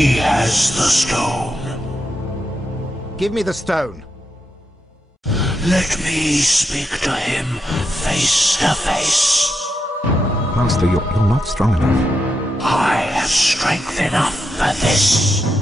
He has the stone. Give me the stone. Let me speak to him face to face. Master, you're not strong enough. I have strength enough for this.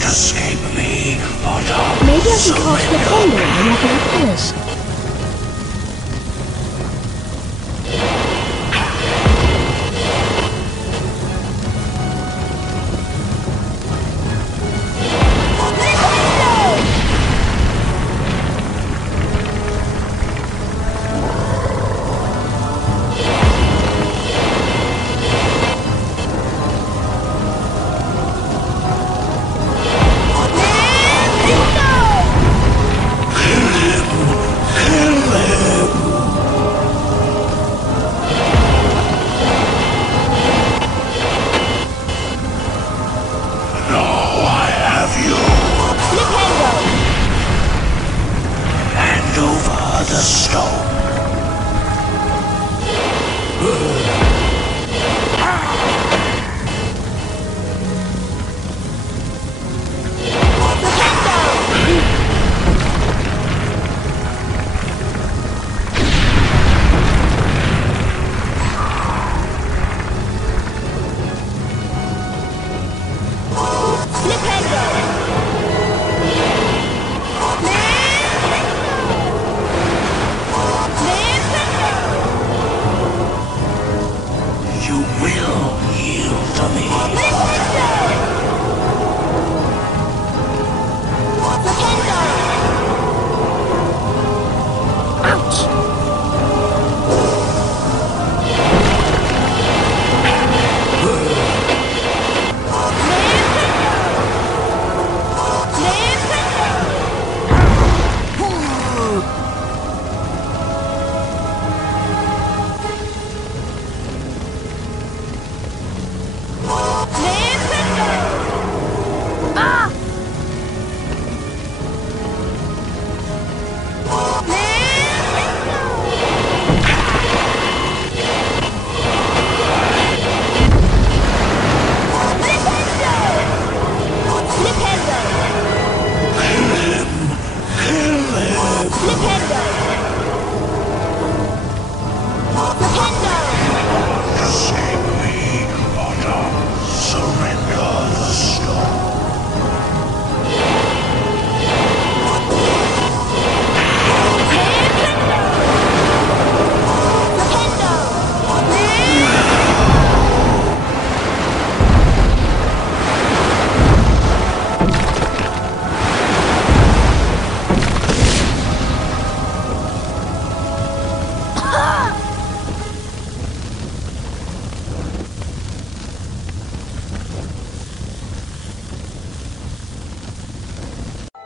Escape me, Potter. Maybe I should cast the thunder and look at the pillars.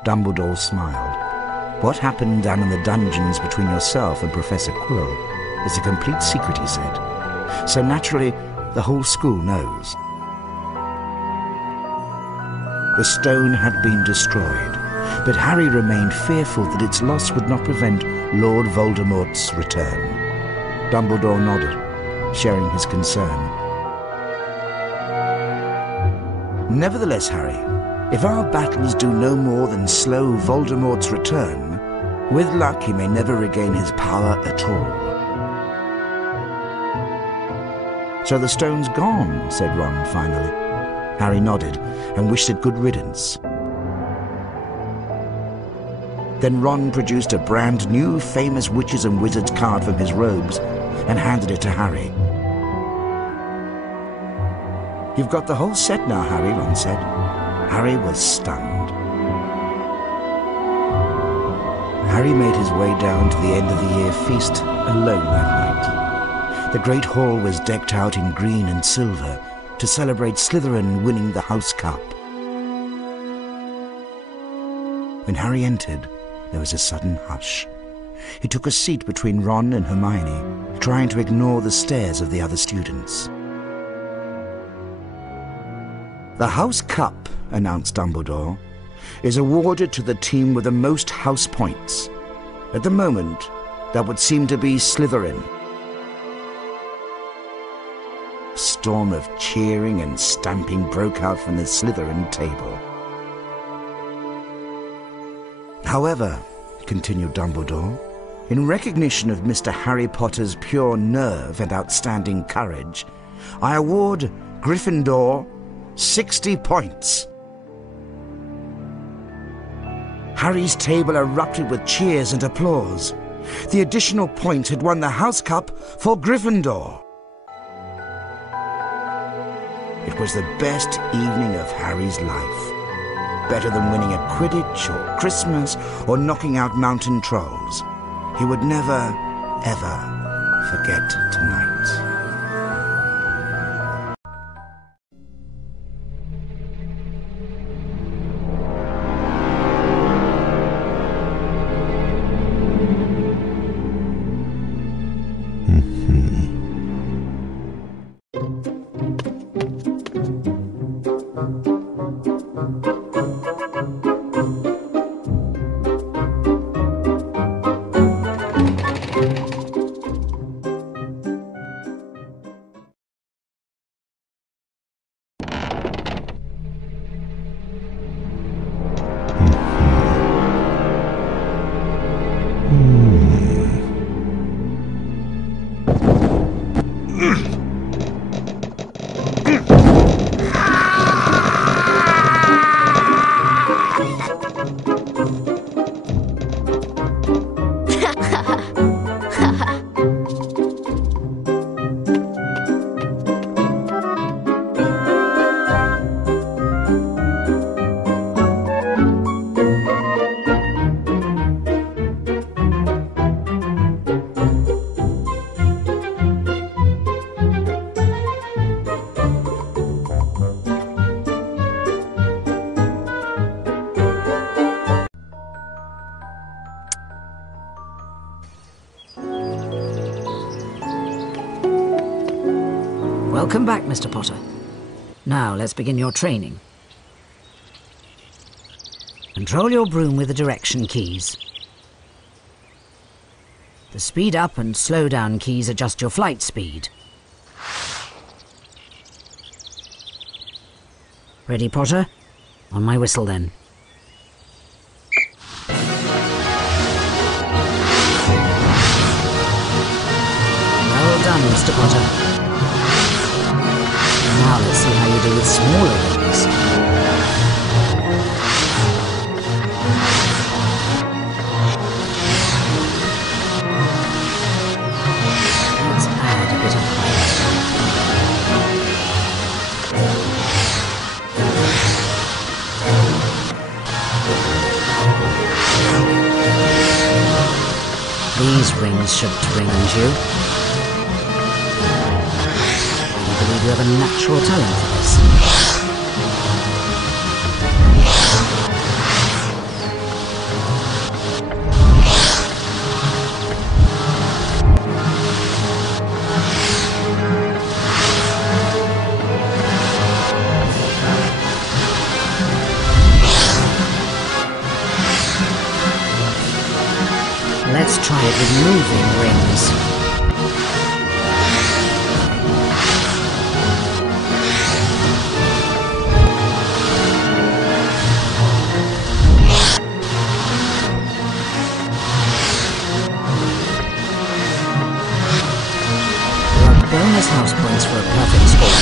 Dumbledore smiled. What happened down in the dungeons between yourself and Professor Quirrell is a complete secret, he said. So naturally, the whole school knows. The stone had been destroyed, but Harry remained fearful that its loss would not prevent Lord Voldemort's return. Dumbledore nodded, sharing his concern. Nevertheless, Harry, if our battles do no more than slow Voldemort's return, with luck he may never regain his power at all. So the stone's gone, said Ron finally. Harry nodded and wished it good riddance. Then Ron produced a brand new famous witches and wizards card from his robes and handed it to Harry. You've got the whole set now, Harry, Ron said. Harry was stunned. Harry made his way down to the end of the year feast alone that night. The great hall was decked out in green and silver to celebrate Slytherin winning the House Cup. When Harry entered, there was a sudden hush. he took a seat between Ron and Hermione, trying to ignore the stares of the other students. The House Cup, announced Dumbledore, is awarded to the team with the most house points. At the moment, that would seem to be Slytherin. A storm of cheering and stamping broke out from the Slytherin table. However, continued Dumbledore, in recognition of Mr. Harry Potter's pure nerve and outstanding courage, I award Gryffindor 60 points. Harry's table erupted with cheers and applause. The additional points had won the House Cup for Gryffindor. It was the best evening of Harry's life. Better than winning at Quidditch or Christmas or knocking out mountain trolls. He would never, ever forget tonight. Welcome back, Mr. Potter. Now, let's begin your training. Control your broom with the direction keys. The speed up and slow down keys adjust your flight speed. Ready, Potter? On my whistle, then. Well done, Mr. Potter. Now let's see how you do with smaller rings. Let's add a bit of height. These rings should twinge you. I believe you have a natural talent for this. Let's try it with moving rings. Bonus house points for a perfect score.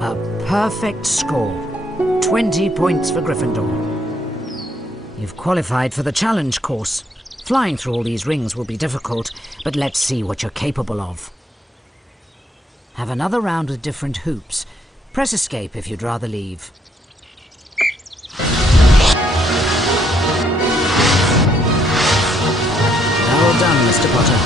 A perfect score. 20 points for Gryffindor. You've qualified for the challenge course. Flying through all these rings will be difficult, but let's see what you're capable of. Have another round with different hoops. Press escape if you'd rather leave. Well done, Mr. Potter.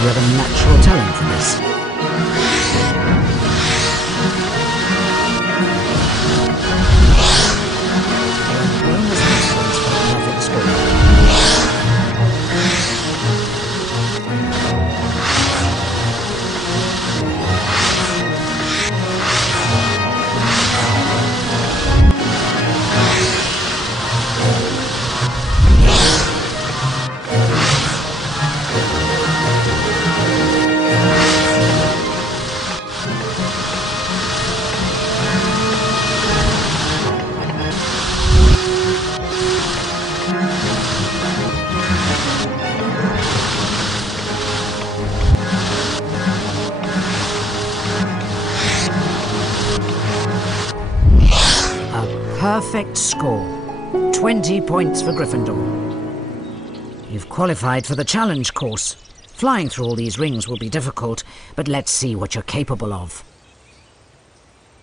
You have a natural talent for this. When was this one's for perfect score? Perfect score. 20 points for Gryffindor. You've qualified for the challenge course. Flying through all these rings will be difficult, but let's see what you're capable of.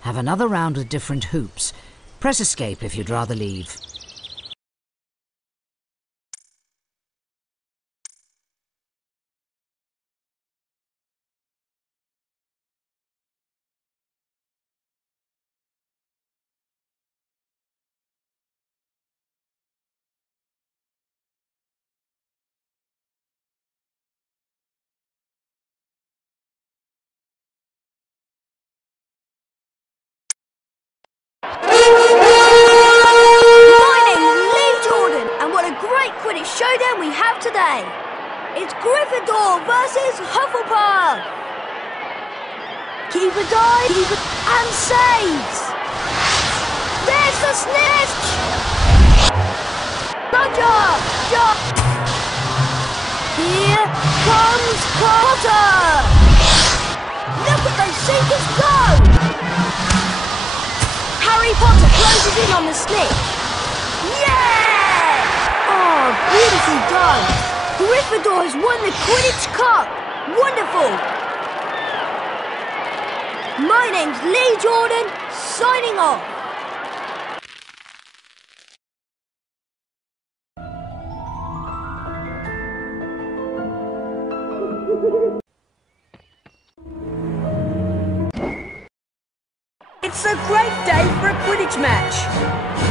Have another round with different hoops. Press escape if you'd rather leave. Showdown we have today. It's Gryffindor versus Hufflepuff. Keep a dive and saves. There's the snitch. Roger. Here comes Potter. Look at those seekers go. Harry Potter closes in on the snitch. Yeah! Oh, beautifully done! Gryffindor has won the Quidditch Cup! Wonderful! My name's Lee Jordan, signing off! It's a great day for a Quidditch match!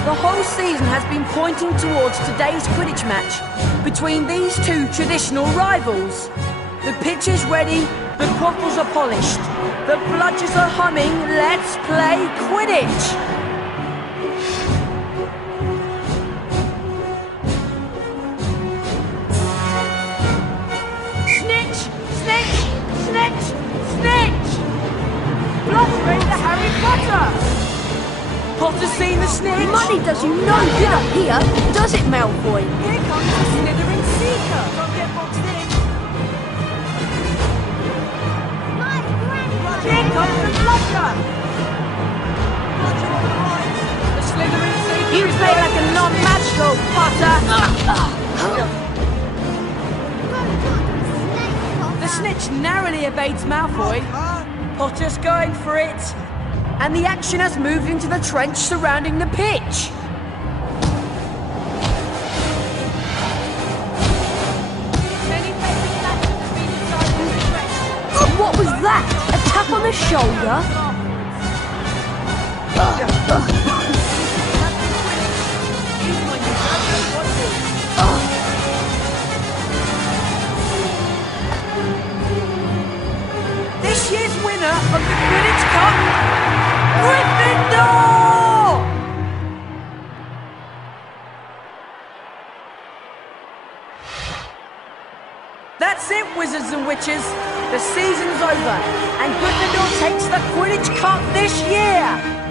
The whole season has been pointing towards today's Quidditch match between these two traditional rivals. The pitch is ready, the quaffles are polished, the bludgers are humming, let's play Quidditch! Snitch! Snitch! Snitch! Snitch! Bluttering to Harry Potter! Potter's seen the snitch! Money does you no good up here, does it, Malfoy? Here comes the Slytherin Seeker! Don't get boxed in! Here comes the Bludger! Bludger on the right! The Slytherin Seeker! You play like a non-magical, Potter! The snitch narrowly evades Malfoy. Potter's going for it. And the action has moved into the trench surrounding the pitch. What was that? A tap on the shoulder? This year's winner of the Quidditch Cup here.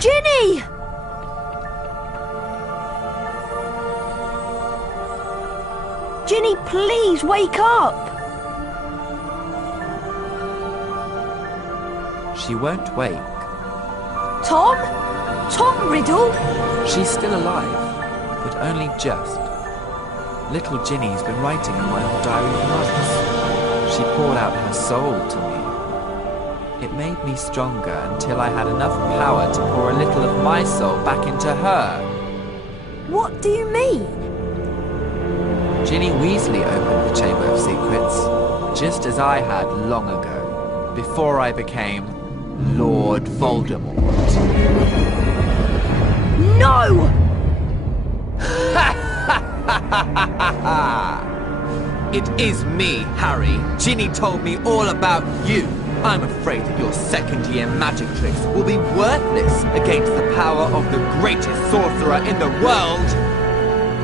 Ginny! Ginny, please wake up! She won't wake. Tom? Tom Riddle? She's still alive, but only just. Little Ginny's been writing in my old diary for months. She poured out her soul to me. It made me stronger until I had enough power to pour a little of my soul back into her. What do you mean? Ginny Weasley opened the Chamber of Secrets, just as I had long ago, before I became Lord Voldemort. No! It is me, Harry. Ginny told me all about you. I'm afraid that your second-year magic tricks will be worthless against the power of the greatest sorcerer in the world.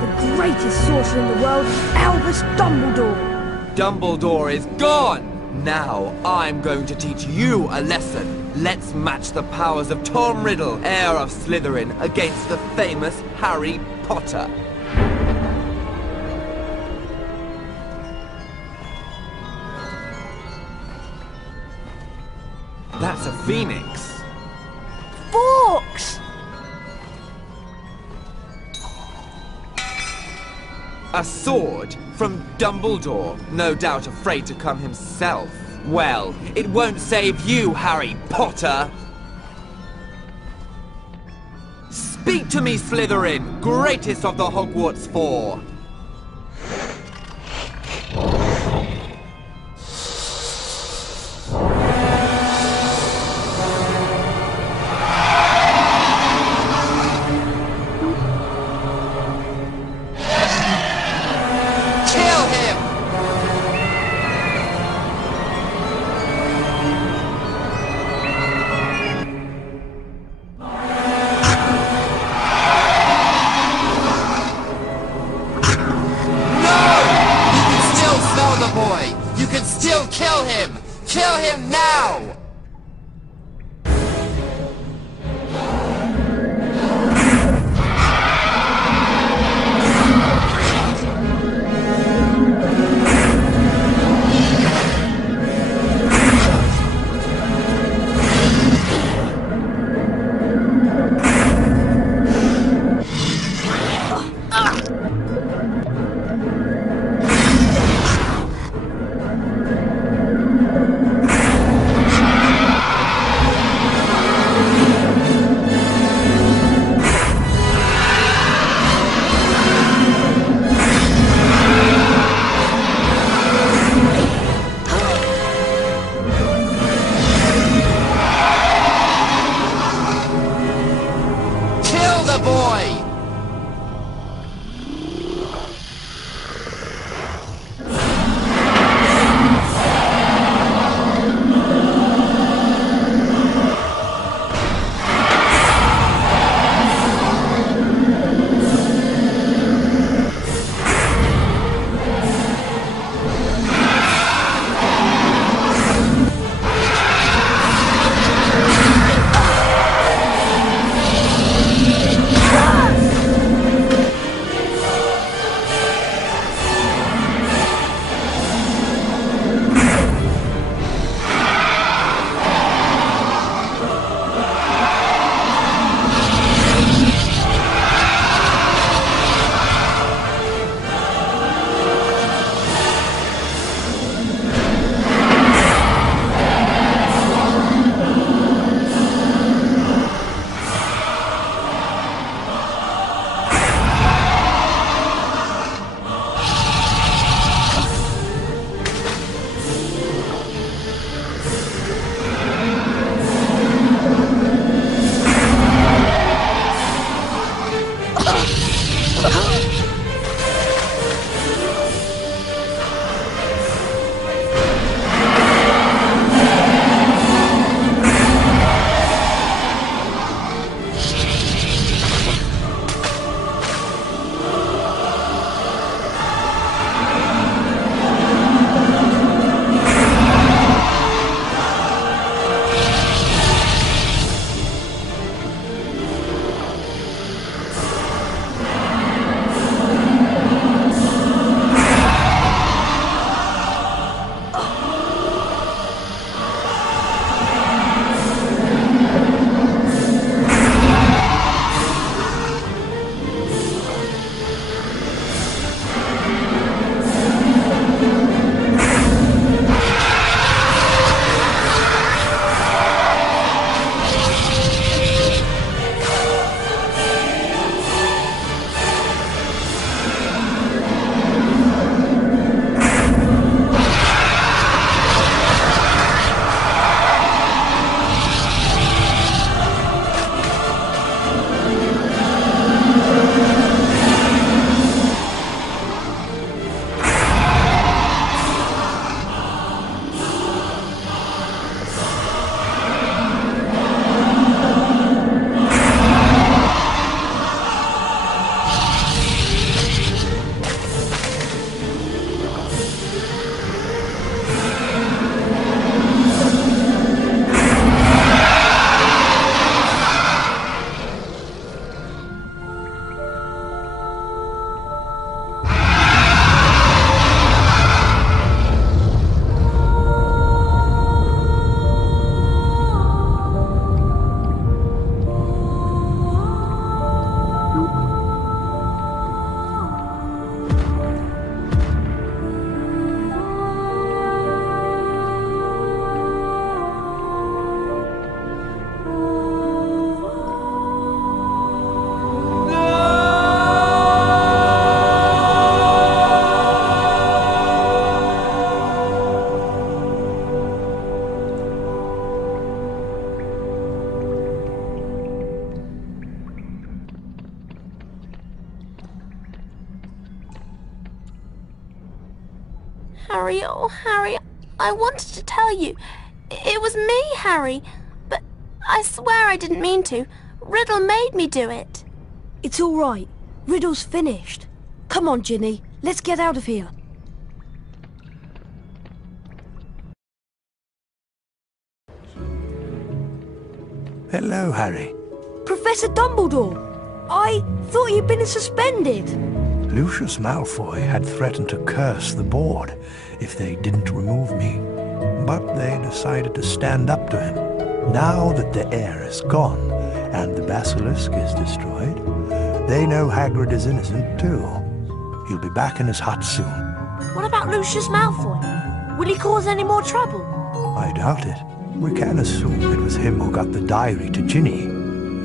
The greatest sorcerer in the world, Albus Dumbledore. Dumbledore is gone. Now I'm going to teach you a lesson. Let's match the powers of Tom Riddle, heir of Slytherin, against the famous Harry Potter. That's a phoenix. Forks! A sword from Dumbledore, no doubt afraid to come himself. Well, it won't save you, Harry Potter! Speak to me, Slytherin, greatest of the Hogwarts Four! Kill him now! Harry. Oh, Harry, I wanted to tell you. It was me, Harry. But I swear I didn't mean to. Riddle made me do it. It's all right. Riddle's finished. Come on, Ginny. Let's get out of here. Hello, Harry. Professor Dumbledore! I thought you'd been suspended. Lucius Malfoy had threatened to curse the board if they didn't remove me. But they decided to stand up to him. Now that the heir is gone and the basilisk is destroyed, they know Hagrid is innocent too. He'll be back in his hut soon. What about Lucius Malfoy? Will he cause any more trouble? I doubt it. We can assume it was him who got the diary to Ginny.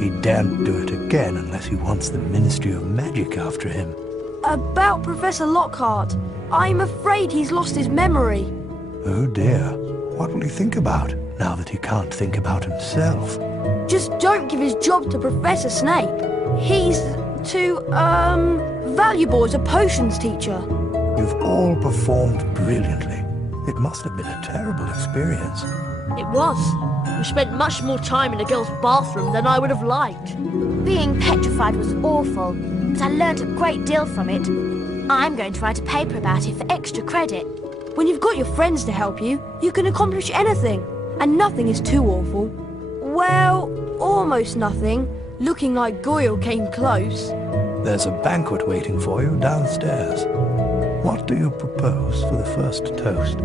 He daren't do it again unless he wants the Ministry of Magic after him. About Professor Lockhart, I'm afraid he's lost his memory. Oh dear. What will he think about now that he can't think about himself? Just don't give his job to Professor Snape. He's too, valuable as a potions teacher. You've all performed brilliantly. It must have been a terrible experience. It was. We spent much more time in a girl's bathroom than I would have liked. Being petrified was awful, but I learned a great deal from it. I'm going to write a paper about it for extra credit. When you've got your friends to help you, you can accomplish anything. And nothing is too awful. Well, almost nothing. Looking like Goyle came close. There's a banquet waiting for you downstairs. What do you propose for the first toast?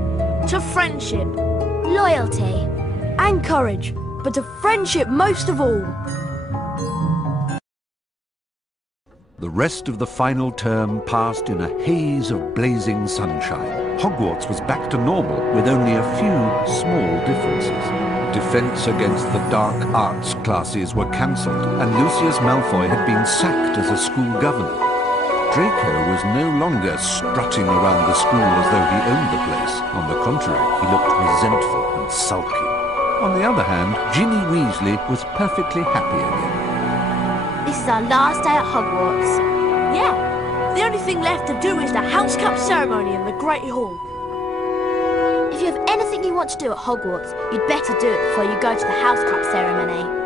To friendship. Loyalty. And courage. But to friendship most of all. The rest of the final term passed in a haze of blazing sunshine. Hogwarts was back to normal, with only a few small differences. Defense against the dark arts classes were cancelled, and Lucius Malfoy had been sacked as a school governor. Draco was no longer strutting around the school as though he owned the place. On the contrary, he looked resentful and sulky. On the other hand, Ginny Weasley was perfectly happy again. This is our last day at Hogwarts. Yeah. The only thing left to do is the House Cup ceremony in the Great Hall. If you have anything you want to do at Hogwarts, you'd better do it before you go to the House Cup ceremony.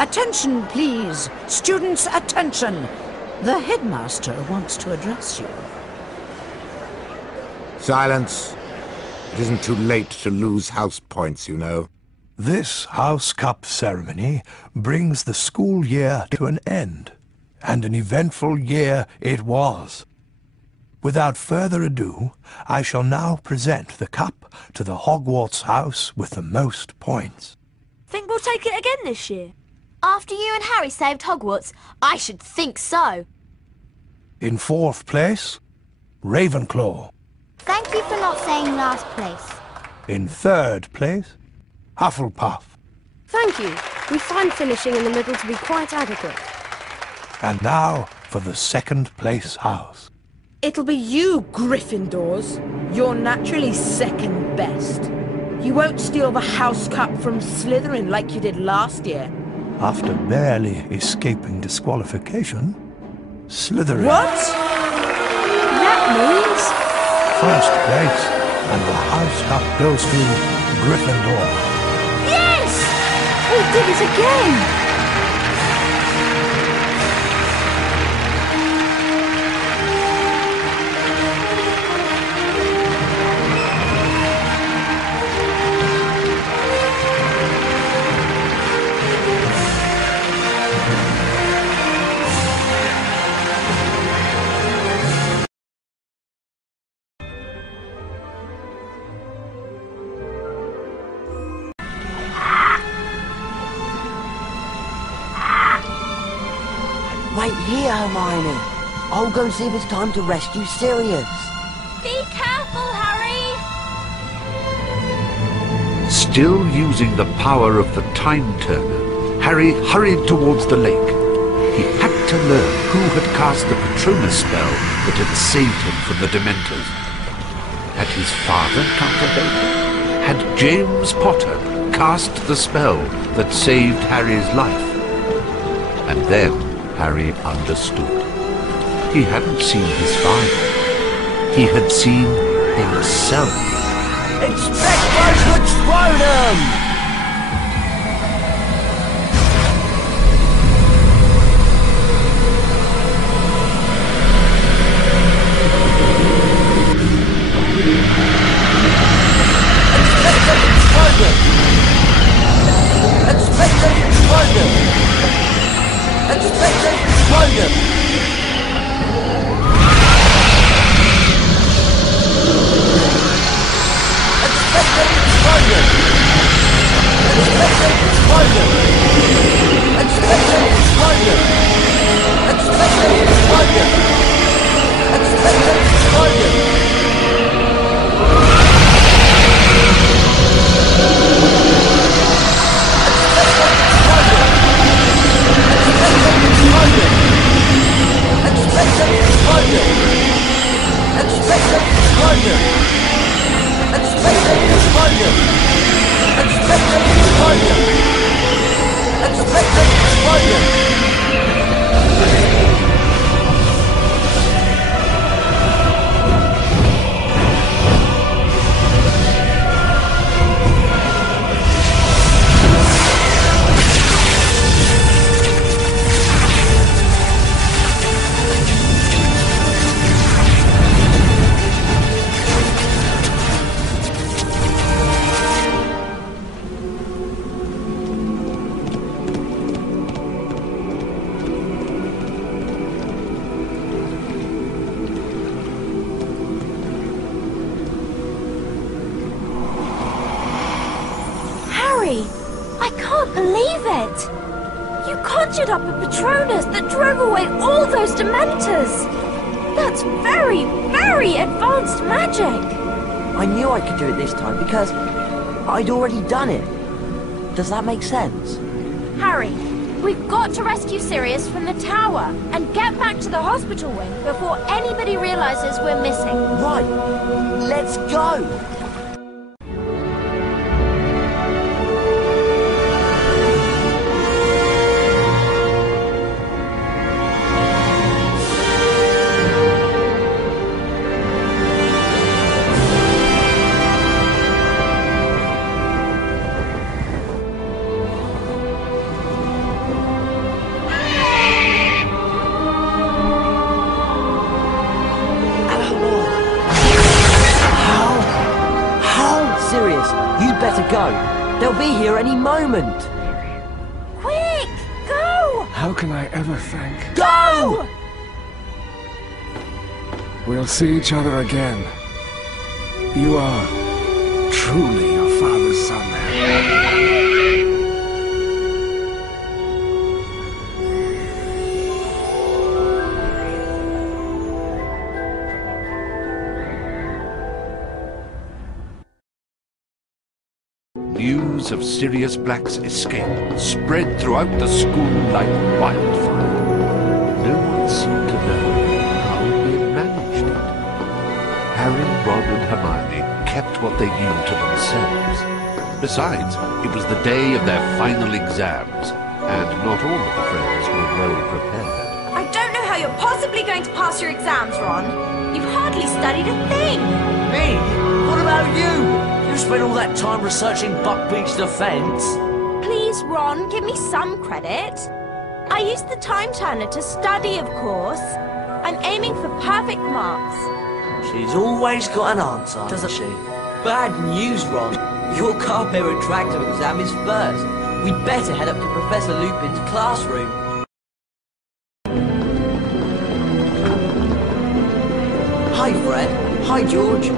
Attention, please. Students, attention. The headmaster wants to address you. Silence. It isn't too late to lose house points, you know. This House Cup ceremony brings the school year to an end, and an eventful year it was. Without further ado, I shall now present the cup to the Hogwarts house with the most points. Think we'll take it again this year? After you and Harry saved Hogwarts, I should think so. In fourth place, Ravenclaw. Thank you for not saying last place. In third place, Hufflepuff. Thank you. We find finishing in the middle to be quite adequate. And now for the second place house. It'll be you, Gryffindors. You're naturally second best. You won't steal the House Cup from Slytherin like you did last year. After barely escaping disqualification, Slytherin. What? That means... First place, and the House Cup goes to Gryffindor. Yes! We did it again! Here, Hermione. I'll go and see if it's time to rescue Sirius. Be careful, Harry! Still using the power of the Time Turner, Harry hurried towards the lake. He had to learn who had cast the Patronus spell that had saved him from the Dementors. Had his father come to help? Had James Potter cast the spell that saved Harry's life? And then Harry understood. He hadn't seen his father. He had seen himself. Expecto Patronum! I can't believe it! You conjured up a Patronus that drove away all those Dementors! That's very, very advanced magic! I knew I could do it this time because I'd already done it. Does that make sense? Harry, we've got to rescue Sirius from the tower and get back to the hospital wing before anybody realizes we're missing. Right, let's go! They'll be here any moment. Quick, go! How can I ever thank? Go! We'll see each other again. You are truly your father's son, Harry. News of Sirius Black's escape spread throughout the school like wildfire. No one seemed to know how he had managed it. Harry, Ron and Hermione kept what they knew to themselves. Besides, it was the day of their final exams, and not all of the friends were well prepared. I don't know how you're possibly going to pass your exams, Ron. You've hardly studied a thing. Me? What about you? You spent all that time researching Buckbeak's defense. Please, Ron, give me some credit. I used the Time Turner to study, of course. I'm aiming for perfect marks. She's always got an answer, doesn't she? Bad news, Ron. Your car mirror tractor exam is first. We'd better head up to Professor Lupin's classroom. Hi, Fred. Hi, George.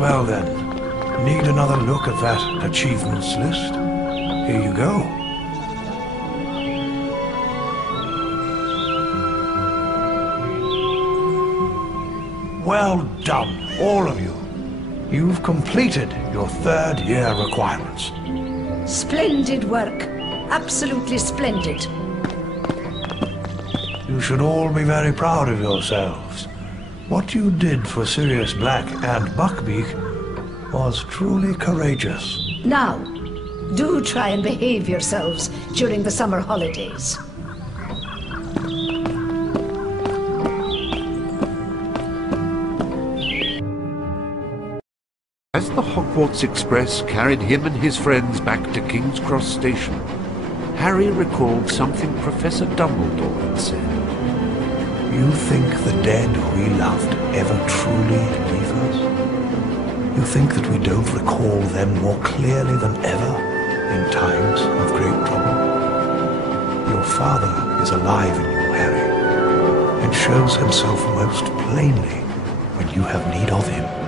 Well then, need another look at that achievements list? Here you go. Well done, all of you. You've completed your third year requirements. Splendid work. Absolutely splendid. You should all be very proud of yourselves. What you did for Sirius Black and Buckbeak was truly courageous. Now, do try and behave yourselves during the summer holidays. As the Hogwarts Express carried him and his friends back to King's Cross Station, Harry recalled something Professor Dumbledore had said. You think the dead we loved ever truly leave us? You think that we don't recall them more clearly than ever in times of great trouble? Your father is alive in you, Harry, and shows himself most plainly when you have need of him.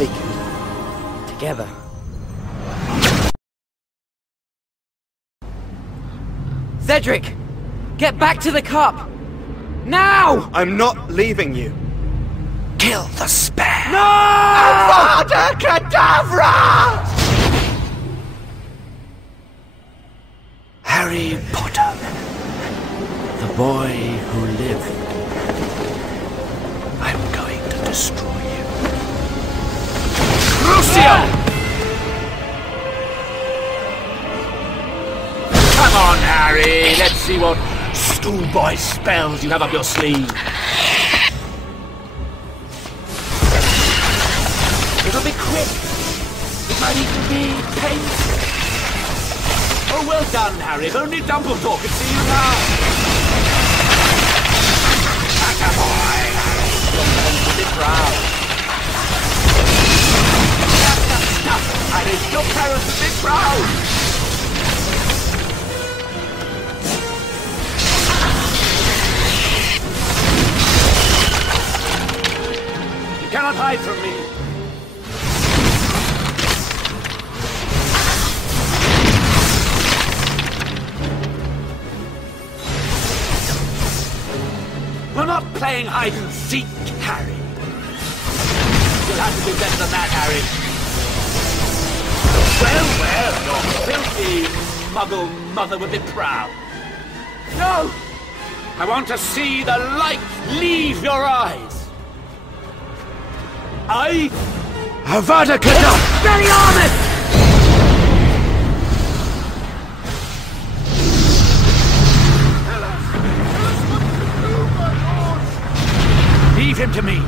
take it. Together. Cedric! Get back to the cup! Now! I'm not leaving you. Kill the spare! No! Avada Kedavra! Harry Potter, the boy who lived. I'm going to destroy you. Crucio! Come on, Harry. Let's see what schoolboy spells you have up your sleeve. It'll be quick. It might even be painful. Oh, well done, Harry. If only Dumbledore could see you now. Attaboy, Harry. Your parents will be proud. That's the stuff, Harry. Your parents will be proud. You cannot hide from me. We're not playing hide and seek, Harry. You'll have to do better than that, Harry. Well, your filthy muggle mother would be proud. No! I want to see the light leave your eyes. Avada Kedavra! Ready, armor! Leave him to me.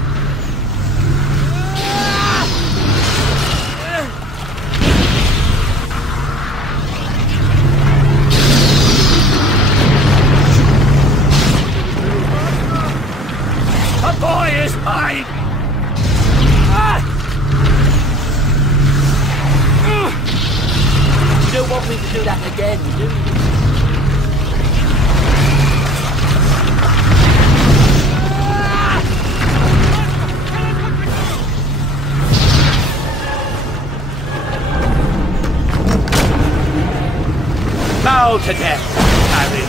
The boy is mine. You don't want me to do that again, do you? Bow to death, Harry.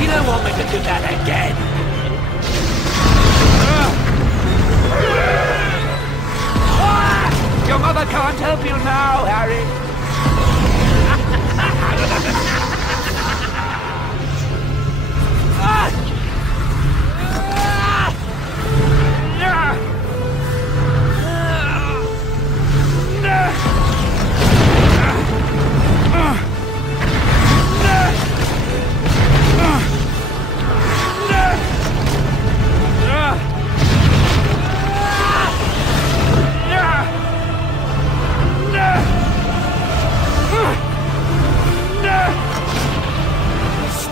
You don't want me to do that again. Your mother can't help you now, Harry.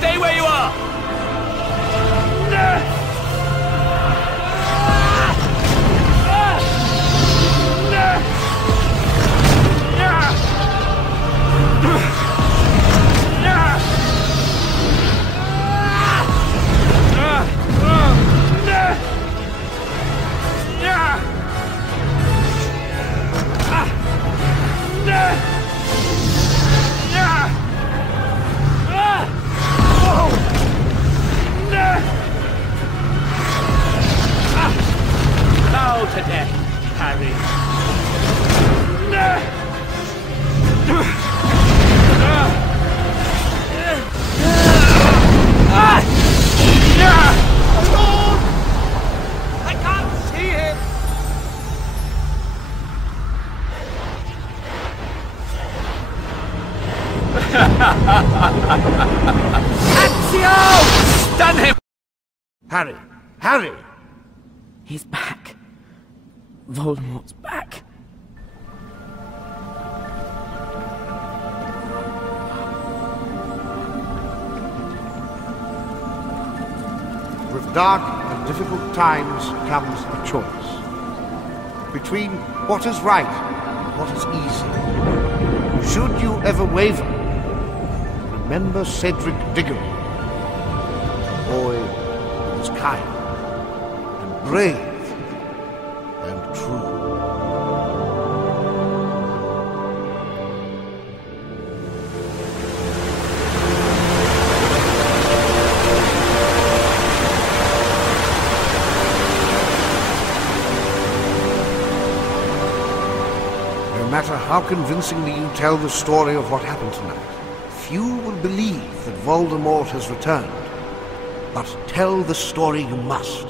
Stay where you are! Bow to death, Harry. Lord! I can't see him! Accio! Stun him! Harry! Harry! He's back. Voldemort's back. With dark and difficult times comes a choice between what is right and what is easy. Should you ever waver, remember Cedric Diggory. boy who was kind and brave and true. No matter how convincingly you tell the story of what happened tonight, few will believe that Voldemort has returned. But tell the story you must.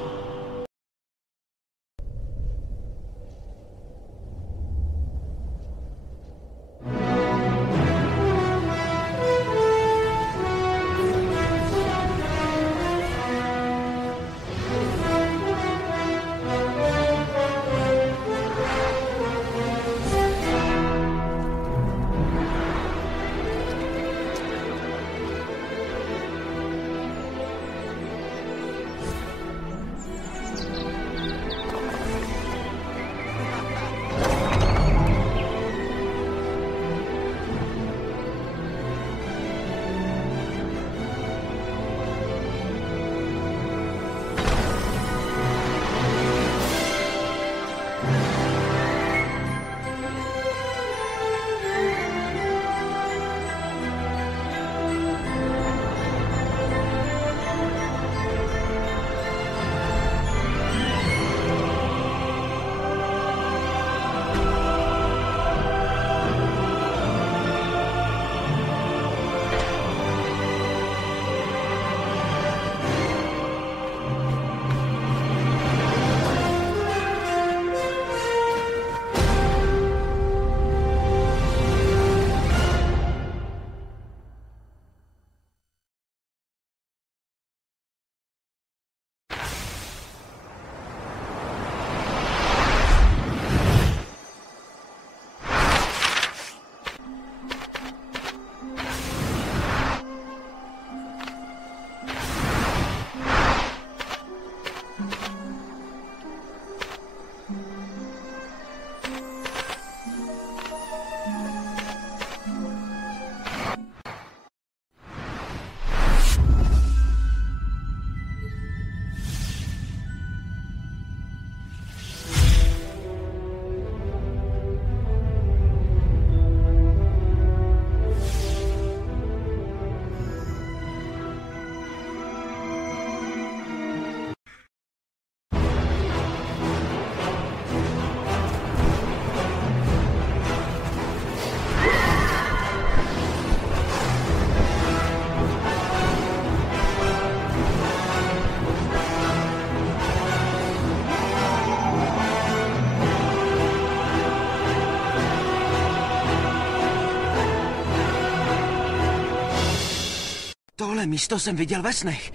Tohle místo jsem viděl ve snech.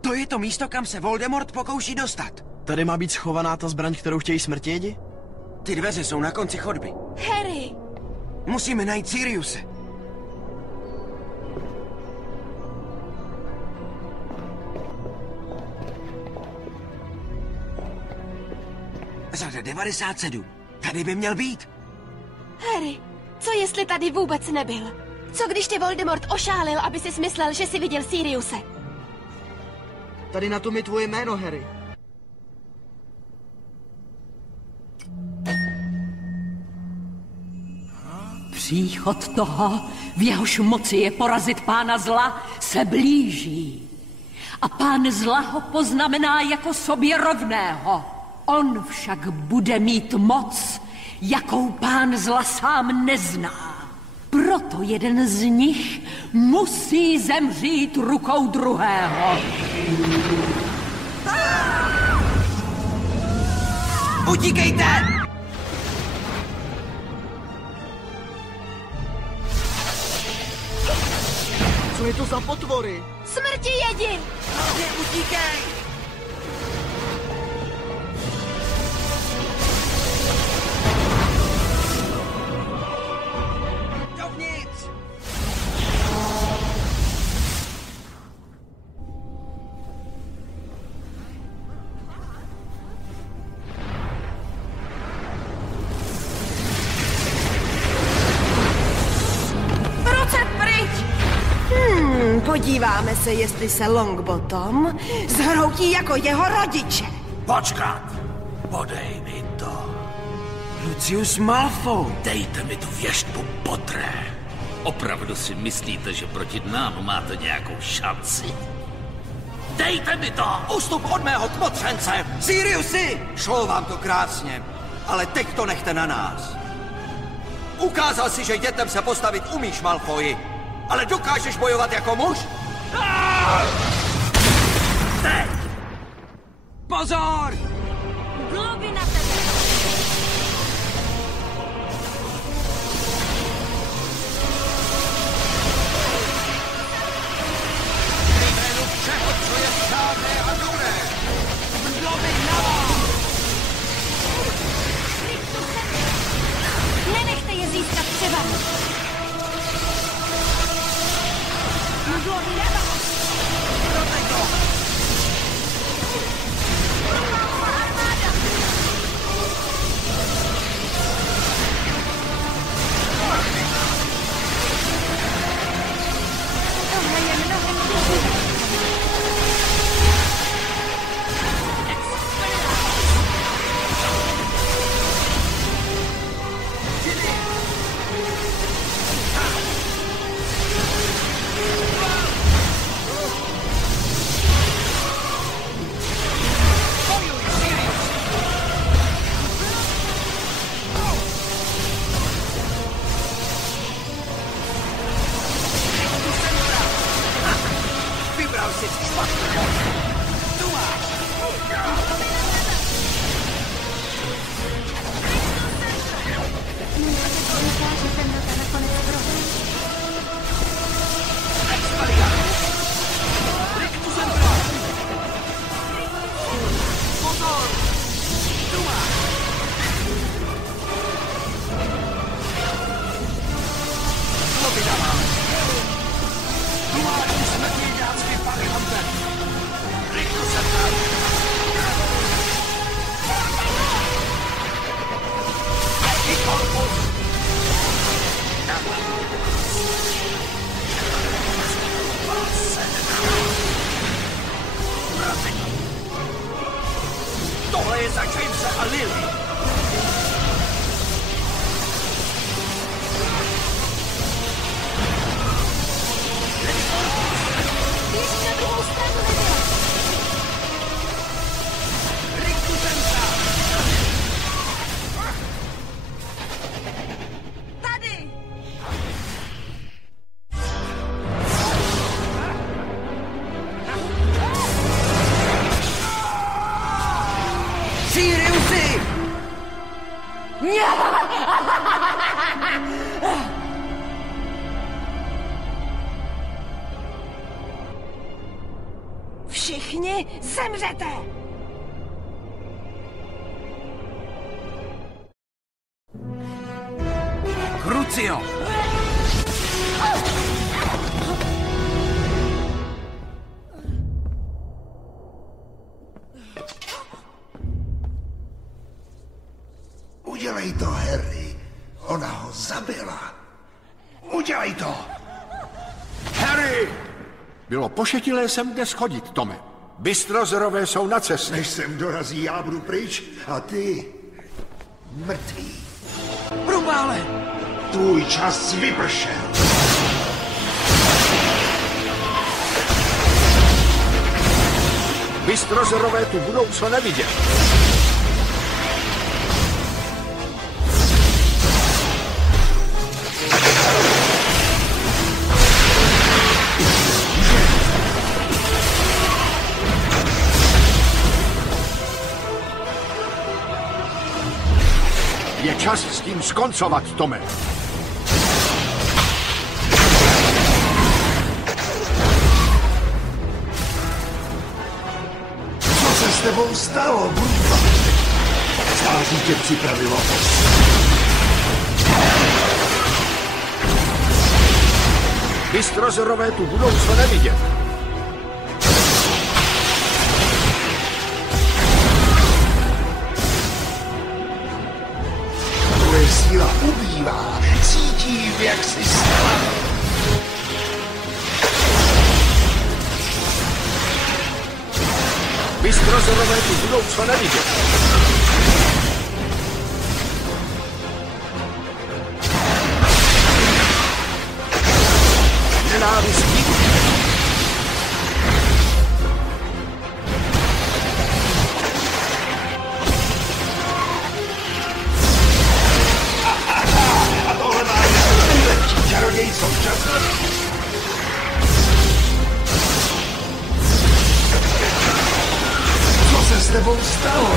To je to místo, kam se Voldemort pokouší dostat. Tady má být schovaná ta zbraň, kterou chtějí smrti? Ty dveře jsou na konci chodby. Harry! Musíme najít Siriuse. Řada 97. Tady by měl být. Harry, co jestli tady vůbec nebyl? Co když tě Voldemort ošálil, aby si myslel, že jsi viděl Siriuse? Tady na tom je tvoje jméno, Harry. Příchod toho, v jehož moci je porazit pána zla, se blíží. A pán zla ho poznamená jako sobě rovného. On však bude mít moc, jakou pán zla sám nezná. Proto jeden z nich musí zemřít rukou druhého. Utíkejte! Co je to za potvory? Smrti jedi! Utíkej! Podíváme se, jestli se Longbottom zhroutí jako jeho rodiče. Počkat! Podej mi to. Lucius Malfoy! Dejte mi tu věštbu, Potré. Opravdu si myslíte, že proti nám máte nějakou šanci? Dejte mi to! Ustup od mého kmotřence! Siriusi! Šlo vám to krásně, ale teď to nechte na nás. Ukázal si, že dětem se postavit umíš, Malfoy, ale dokážeš bojovat jako muž? Teď! Pozor! Globy na tebe! Jménu všeho, co je čárné a duré! Globy na vás! Nenechte je získat převahu! Globy na vás! Prodej to! Armáda! Tohle je mnohem důležité. Vybral si špatnou. Tu máš. Neříká, že temnota nakonec prohraje. Pozor! Tu máš. Globy na vás. Tu máš smrti jácky palihantem. Rychlo se tam. I korpus. Tohle je za Jamese a Lily. Běž na druhou stranu, Neville! Tady! Siriusi! Všichni zemřete! Crucio! Udělej to, Harry. Ona ho zabila. Udělej to! Harry! Bylo pošetilé sem dnes chodit, Tome. Bystrozorové jsou na cestě. Než sem dorazí, já budu pryč a ty mrtvý. Rubále! Tvůj čas vypršel. Bystrozorové tu budou co nevidět. Je čas s tím skoncovat, Tome. Co se s tebou stalo, Bruno? Stáří tě připravilo. Bystrozorové tu budou co nevidět. Tvoje síla ubývá. Cítím, jak jsi stál. Vystrozorové tu budou co nevidět. Nenávistí. A tohle má nejlepší čaroděj současnosti. Co se s tebou stalo?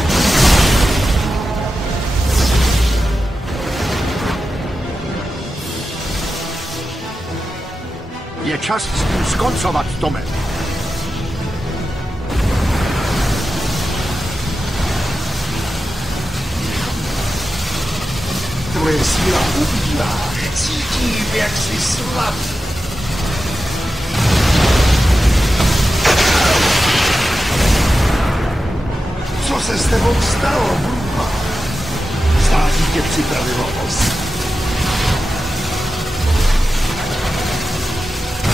Je čas s tím skoncovat, Tome. Tvoje síla ubývá. Cítím, jak jsi slab. Co se s tebou stalo, Bruno? Stáří tě připravilo os.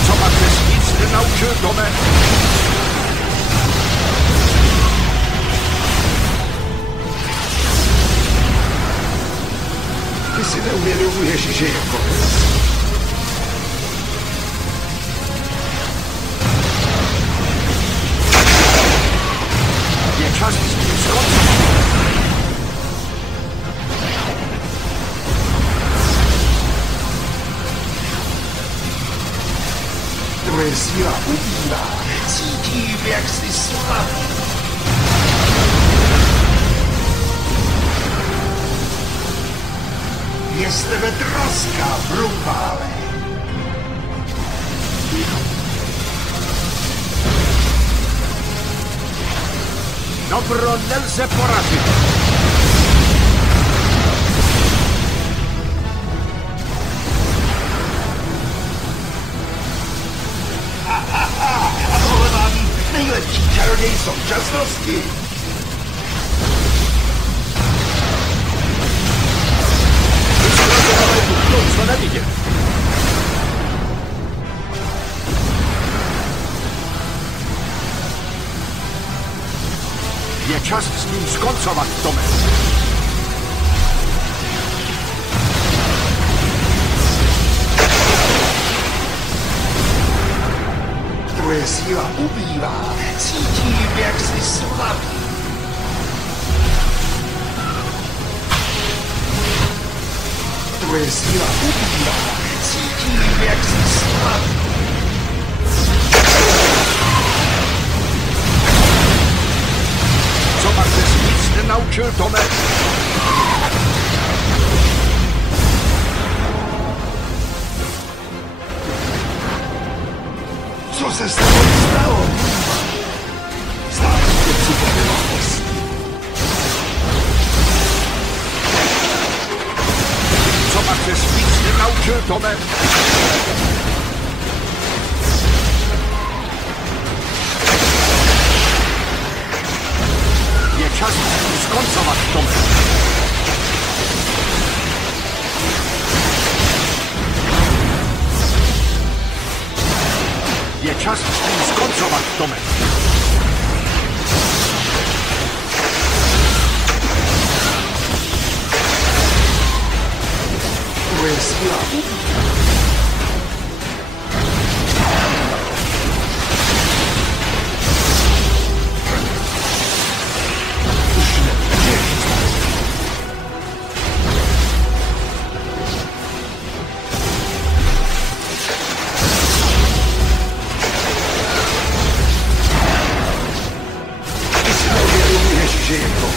Co pak dnes nic nenaučil, Tome? Ty si neuvědomuješ, že je konec. Je čas s tím skoncovat. Tvoje síla ubývá. Cítím, jak jsi slab. Je z tebe troska, brutálé. Dobro nelze porazit. A tohle má být nejlepší čaroděj současnosti. Vystrozorové tu budou co nevidět. Je čas s ním skoncovat, Tome. Tvoje síla ubývá. Cítím, jak jsi slabý. Tvoje síla ubývá. Cítím, jak jsi slabý. Co pak ses nic nenaučil, Tome? Co se s tebou stalo? Stále tě připravila os. Co pak ses nic nenaučil, Tome? Je čas s tím skoncovat, Tome. Je čas s tím skoncovat, Tome. Tvoje síla ubývá. Že je to.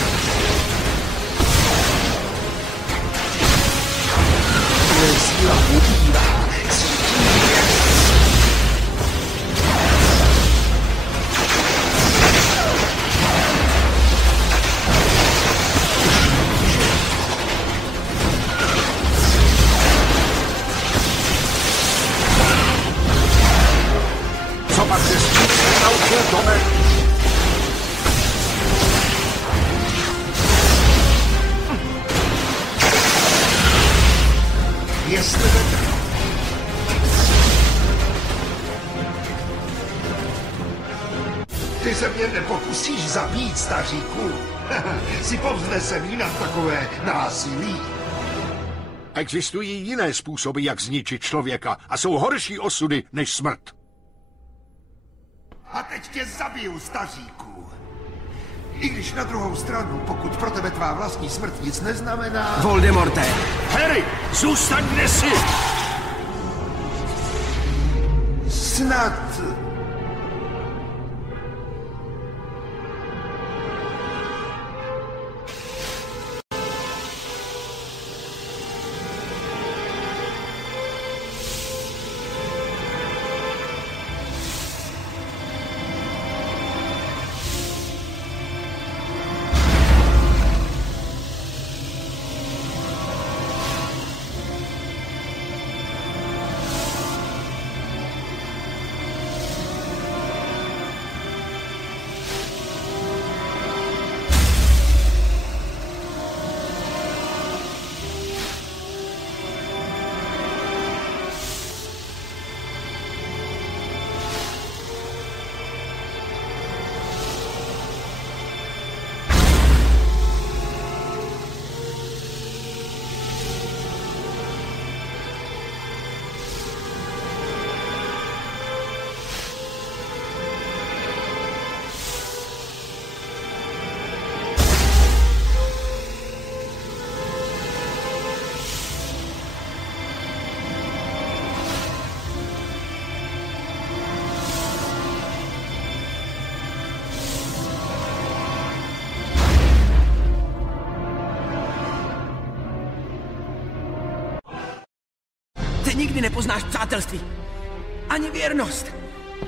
Tvoje síla ubývá. Cítím, jak Co pak se s tím nenaučil, Tome? jestli Ty se mě nepokusíš zabít, staříku. Si povznesený na takové násilí. Existují jiné způsoby, jak zničit člověka a jsou horší osudy než smrt. A teď tě zabiju, staříku. I když na druhou stranu, pokud pro tebe tvá vlastní smrt nic neznamená... Voldemorte! Harry, zůstaň kde jsi! Snad... Ty nikdy nepoznáš přátelství. Ani věrnost.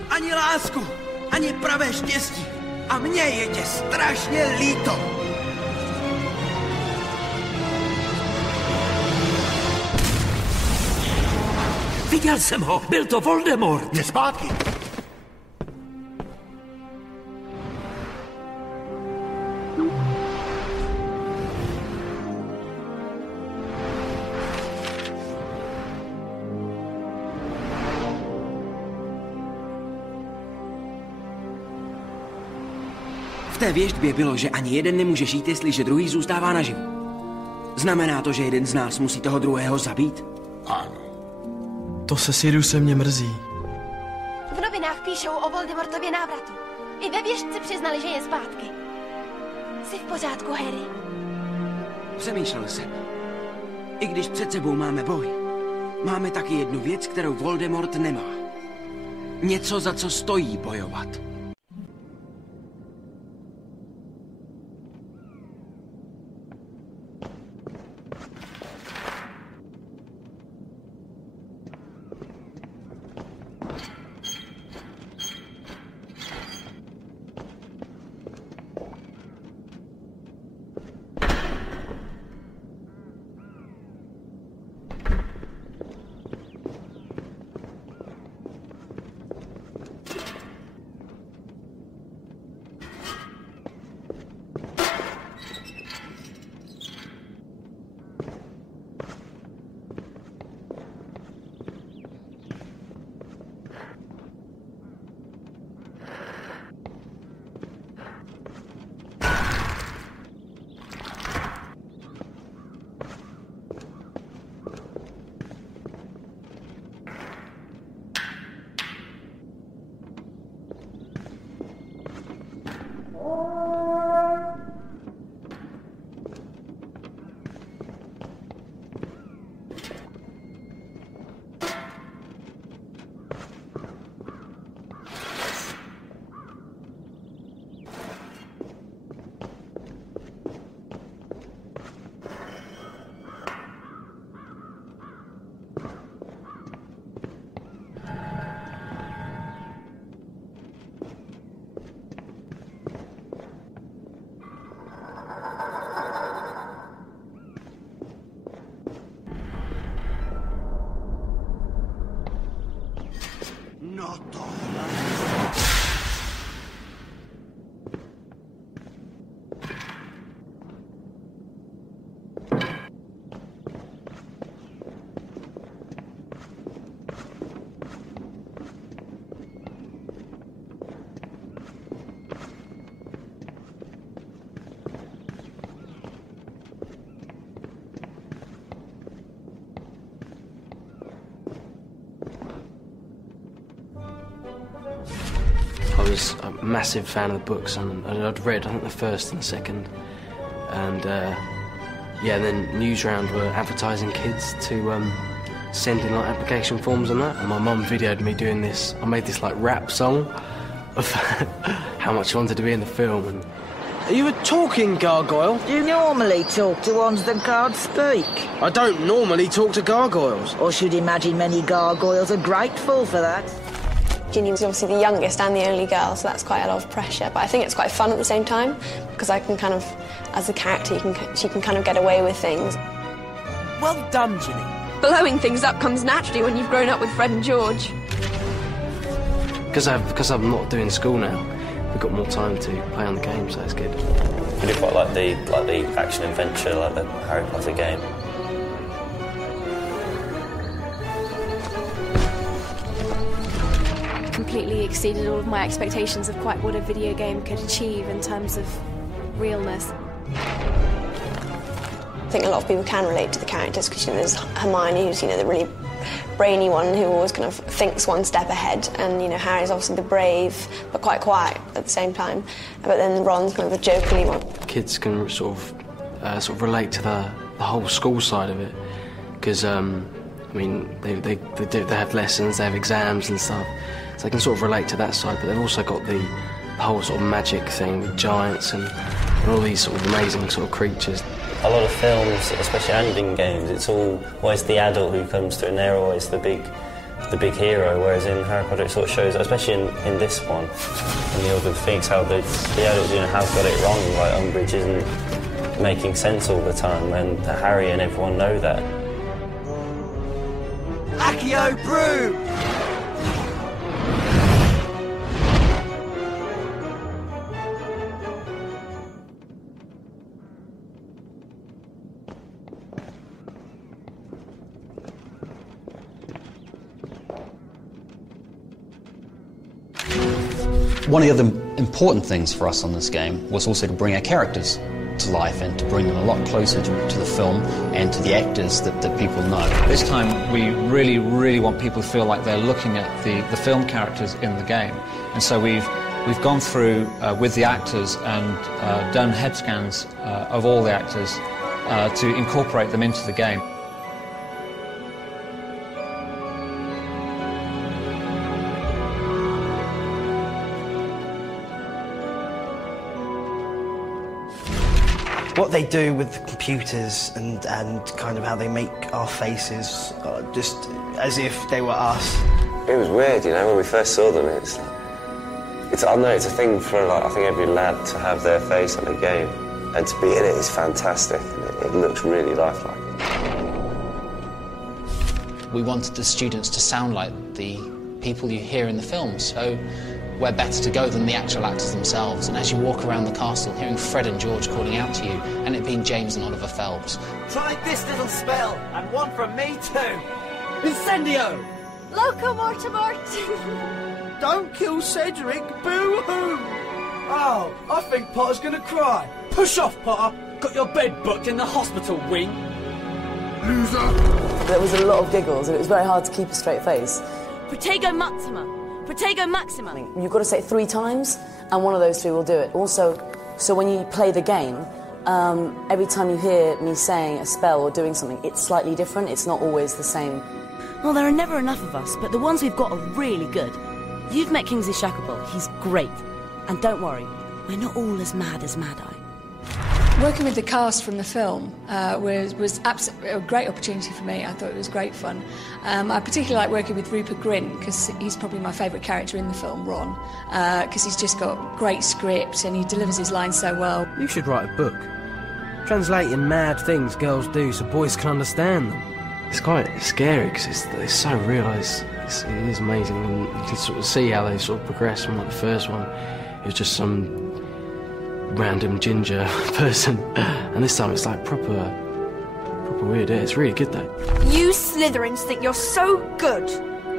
Ani lásku. Ani pravé štěstí. A mně je tě strašně líto. Viděl jsem ho. Byl to Voldemort. Je zpátky. V té věštbě bylo, že ani jeden nemůže žít, jestliže druhý zůstává naživu. Znamená to, že jeden z nás musí toho druhého zabít? Ano. To se Siriuse mě mrzí. V novinách píšou o Voldemortově návratu. I ve věštci přiznali, že je zpátky. Jsi v pořádku, Harry? Přemýšlel jsem. I když před sebou máme boj, máme taky jednu věc, kterou Voldemort nemá. Něco, za co stojí bojovat. was a massive fan of the books, and I'd read, I think, the first and the second. And yeah, then Newsround were advertising kids to send in like application forms and that. And my mum videoed me doing this. I made this like rap song of how much I wanted to be in the film. And are you a talking gargoyle? Do you normally talk to ones that can't speak? I don't normally talk to gargoyles. Or should imagine many gargoyles are grateful for that. Ginny was obviously the youngest and the only girl, so that's quite a lot of pressure. But I think it's quite fun at the same time, because I can kind of, as a character, she can kind of get away with things. Well done, Ginny. Blowing things up comes naturally when you've grown up with Fred and George. Because I'm not doing school now, we've got more time to play on the game, so it's good. I do quite like the action adventure, like the Harry Potter game. Completely exceeded all of my expectations of quite what a video game could achieve in terms of realness. I think a lot of people can relate to the characters, because there's Hermione, who's the really brainy one who always kind of thinks one step ahead, and Harry's obviously the brave but quite quiet at the same time. But then Ron's kind of the jokingly one. Kids can sort of relate to the whole school side of it, because I mean they have lessons, they have exams and stuff. So they can sort of relate to that side, but they've also got the whole sort of magic thing with giants and all these sort of amazing sort of creatures. A lot of films, especially and in games, it's always the adult who comes through, and they're always the big hero. Whereas in Harry Potter, it sort of shows, especially in this one, in the Order of the Phoenix, how the adults have got it wrong. Like Umbridge isn't making sense all the time, and Harry and everyone know that. Accio Brew! One of the other important things for us on this game was also to bring our characters to life and to bring them a lot closer to the film and to the actors that people know. This time we really want people to feel like they're looking at the film characters in the game. And so we've gone through with the actors and done head scans of all the actors to incorporate them into the game. What they do with the computers and kind of how they make our faces, just as if they were us. It was weird, when we first saw them. It's I don't know, it's a thing for I think every lad to have their face on a game, and to be in it is fantastic. And it looks really lifelike. We wanted the students to sound like the people you hear in the film, so where better to go than the actual actors themselves? And as you walk around the castle, hearing Fred and George calling out to you, and it being James and Oliver Phelps. Try this little spell, and one from me too. Incendio! Loco Mortimort! Don't kill Cedric, boo-hoo! Oh, I think Potter's gonna cry. Push off, Potter. Got your bed booked in the hospital wing. Loser! There was a lot of giggles, and it was very hard to keep a straight face. Protego Maxima! Protego Maxima! You've got to say it 3 times, and one of those 3 will do it. Also, so when you play the game, every time you hear me saying a spell or doing something, it's slightly different. It's not always the same. Well, there are never enough of us, but the ones we've got are really good. You've met Kingsley Shacklebolt. He's great. And don't worry, we're not all as mad as Mad Eye. Working with the cast from the film was absolutely a great opportunity for me. I thought it was great fun. I particularly like working with Rupert Grint, because he's probably my favourite character in the film, Ron, because he's just got great script and he delivers his lines so well. You should write a book, translating mad things girls do so boys can understand them. It's quite scary because it's so real. It is amazing, and you can sort of see how they sort of progress from the first one. It was just some random ginger person, and this time it's like proper weird. It's really good though. You Slytherins think you're so good.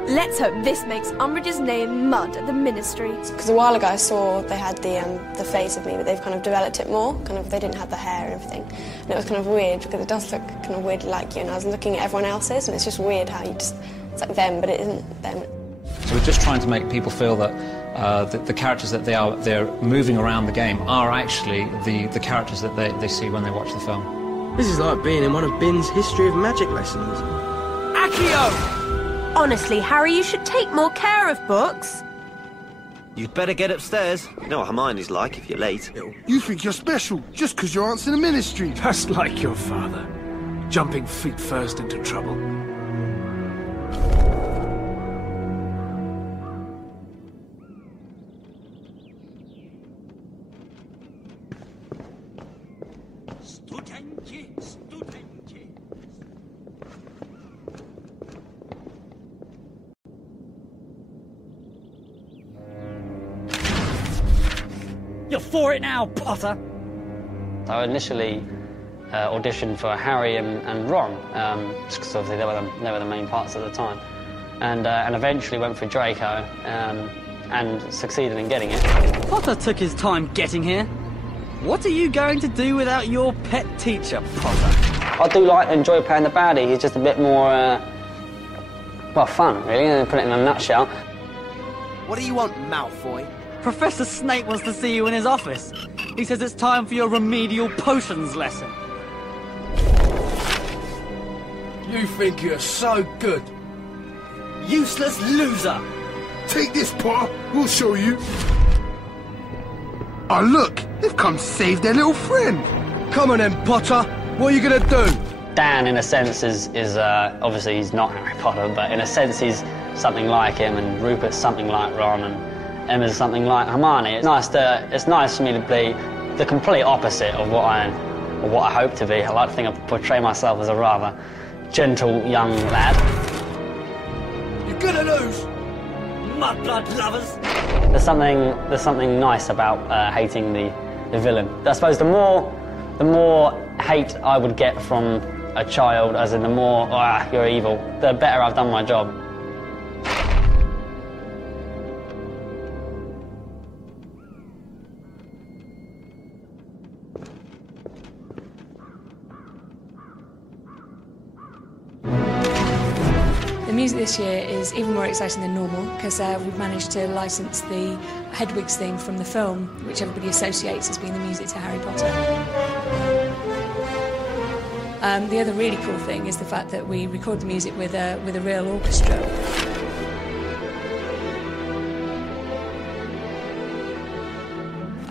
Let's hope this makes Umbridge's name mud at the Ministry. Because a while ago I saw they had the face of me, but they've kind of developed it more. They didn't have the hair and everything, and it was kind of weird because it does look kind of weirdly like you. And I was looking at everyone else's, and it's just weird how it's like them, but it isn't them. So we're just trying to make people feel that the characters that they're moving around the game are actually the characters that they see when they watch the film. This is like being in one of Bin's History of Magic lessons. Accio! Honestly, Harry, you should take more care of books. You'd better get upstairs. You know what Hermione's like if you're late. You think you're special just because your aunt's in the ministry. Just like your father. Jumping feet first into trouble. You're for it now, Potter! I initially auditioned for Harry and Ron, just because obviously they were the main parts at the time, and eventually went for Draco, and succeeded in getting it. Potter took his time getting here. What are you going to do without your pet teacher, Potter? I do enjoy playing the baddie. He's just a bit more, well, fun, really, put it in a nutshell. What do you want, Malfoy? Professor Snape wants to see you in his office. He says it's time for your remedial potions lesson. You think you're so good. Useless loser. Take this, Potter. We'll show you. Oh, look. They've come to save their little friend. Come on then, Potter. What are you going to do? Dan, in a sense, is obviously he's not Harry Potter, but in a sense he's something like him, and Rupert's something like Ron, and Emma's something like Hermione. It's nice for me to be the complete opposite of what I hope to be. I like to think I portray myself as a rather gentle young lad. You're gonna lose, mudblood lovers. There's something nice about hating the villain. I suppose the more hate I would get from a child, as in the more you're evil, the better I've done my job. The music this year is even more exciting than normal because we've managed to license the Hedwig's theme from the film, which everybody associates as being the music to Harry Potter. The other really cool thing is the fact that we record the music with a real orchestra.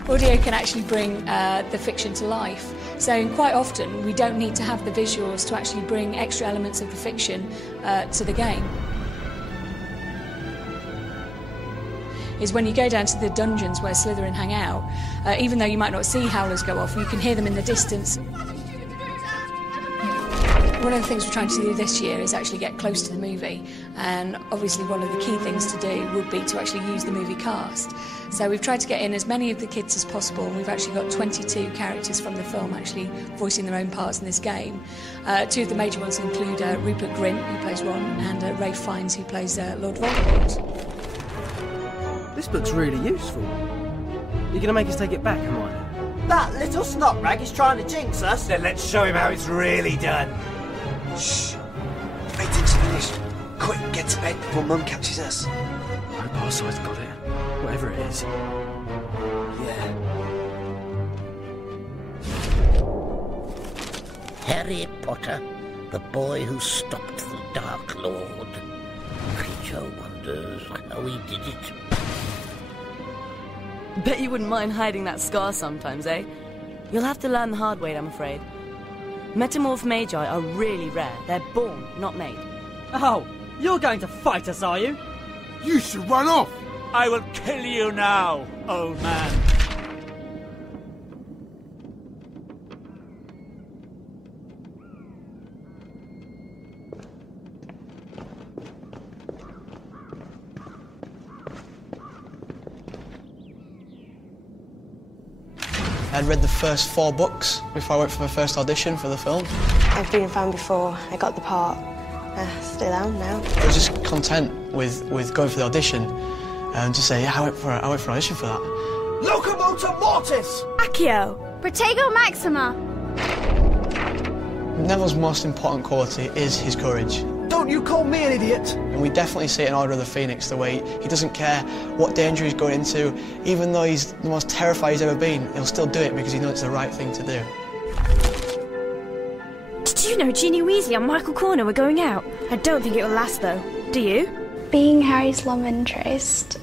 Audio can actually bring the fiction to life. So quite often we don't need to have the visuals to actually bring extra elements of the fiction to the game. Is when you go down to the dungeons where Slytherin hang out, even though you might not see howlers go off, you can hear them in the distance. One of the things we're trying to do this year is actually get close to the movie, and obviously one of the key things to do would be to actually use the movie cast. So we've tried to get in as many of the kids as possible, and we've actually got 22 characters from the film actually voicing their own parts in this game. Two of the major ones include Rupert Grint, who plays Ron, and Ralph Fiennes, who plays Lord Voldemort. This book's really useful. You're going to make us take it back, Hermione? That little snot rag is trying to jinx us. Then let's show him how it's really done. Shh. Meeting's finished. Quick, get to bed before Mum catches us. I hope our side's got it. Whatever it is. Yeah. Harry Potter, the boy who stopped the Dark Lord. Creature wonders how he did it. Bet you wouldn't mind hiding that scar sometimes, eh? You'll have to learn the hard way, I'm afraid. Metamorph magi are really rare. They're born, not made. Oh, you're going to fight us, are you? You should run off. I will kill you now, old man. I'd read the first 4 books before I went for my first audition for the film. I've been a fan before I got the part. Still am now. I was just content with going for the audition and just say, yeah, I went for an audition for that. Locomotor Mortis! Accio! Protego Maxima! Neville's most important quality is his courage. don't you call me an idiot! And we definitely see it in Order of the Phoenix, the way he doesn't care what danger he's going into. Even though he's the most terrified he's ever been, he'll still do it because he knows it's the right thing to do. Did you know Ginny Weasley and Michael Corner were going out? I don't think it will last, though. Do you? Being Harry's love interest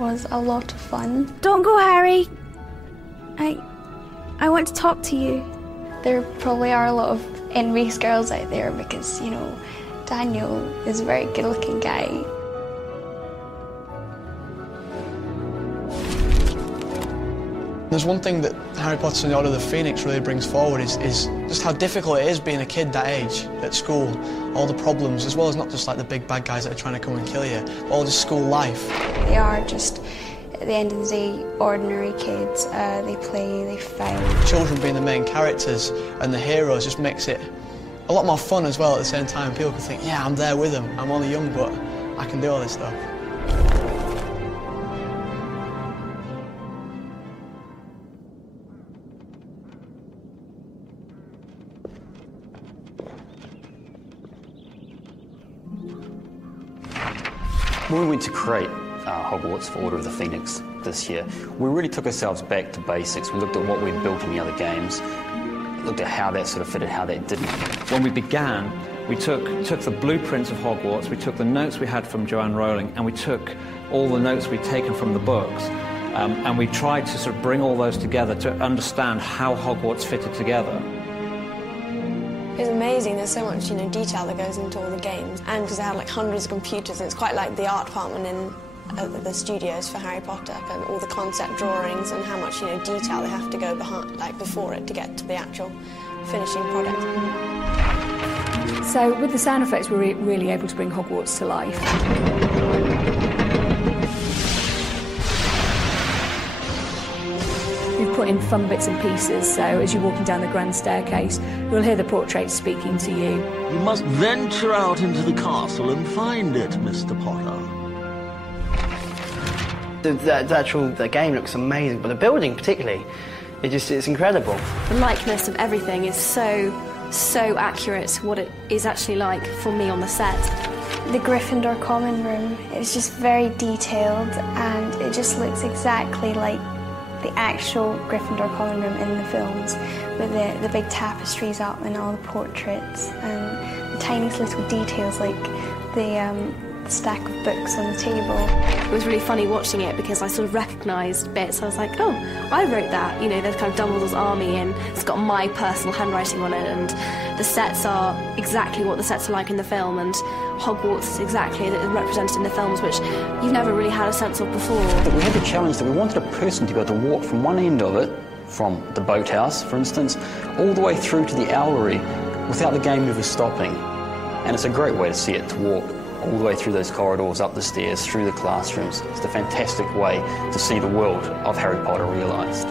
was a lot of fun. Don't go, Harry. I want to talk to you. There probably are a lot of envious girls out there because, you know, Daniel is a very good-looking guy. There's one thing that Harry Potter and the Order of the Phoenix really brings forward is just how difficult it is being a kid that age at school. All the problems, as well as not just like the big bad guys that are trying to come and kill you, but all just school life. They are just, at the end of the day, ordinary kids. They play, they fight. Children being the main characters and the heroes just makes it a lot more fun as well at the same time. People can think, yeah, I'm there with them. I'm only young, but I can do all this stuff. When we went to create Hogwarts for Order of the Phoenix this year, we really took ourselves back to basics. We looked at what we'd built in the other games, looked at how that sort of fitted, how that didn't. When we began, we took the blueprints of Hogwarts, we took the notes we had from Joanne Rowling, and we took all the notes we'd taken from the books, and we tried to sort of bring all those together to understand how Hogwarts fitted together. It's amazing, there's so much, you know, detail that goes into all the games. And because they had like hundreds of computers, and it's quite like the art department in the studios for Harry Potter, and all the concept drawings and how much, you know, detail they have to go behind, like before it, to get to the actual finishing product. So with the sound effects, we're really able to bring Hogwarts to life. We've put in fun bits and pieces, so as you're walking down the grand staircase, you'll hear the portraits speaking to you. You must venture out into the castle and find it, Mr. Potter. The game looks amazing, but the building particularly, it's incredible. The likeness of everything is so accurate to what it is actually like for me on the set. The Gryffindor common room, it's just very detailed, and it just looks exactly like the actual Gryffindor common room in the films, with the big tapestries up and all the portraits and the tiniest little details like the stack of books on the table. It was really funny watching it because I sort of recognised bits. I was like, oh, I wrote that. You know, there's kind of Dumbledore's army and it's got my personal handwriting on it, and the sets are exactly what the sets are like in the film, and Hogwarts is exactly represented in the films, which you've never really had a sense of before. But we had the challenge that we wanted a person to be able to walk from one end of it, from the boathouse, for instance, all the way through to the owlery without the game ever stopping. And it's a great way to see it, to walk all the way through those corridors, up the stairs, through the classrooms. It's a fantastic way to see the world of Harry Potter realised.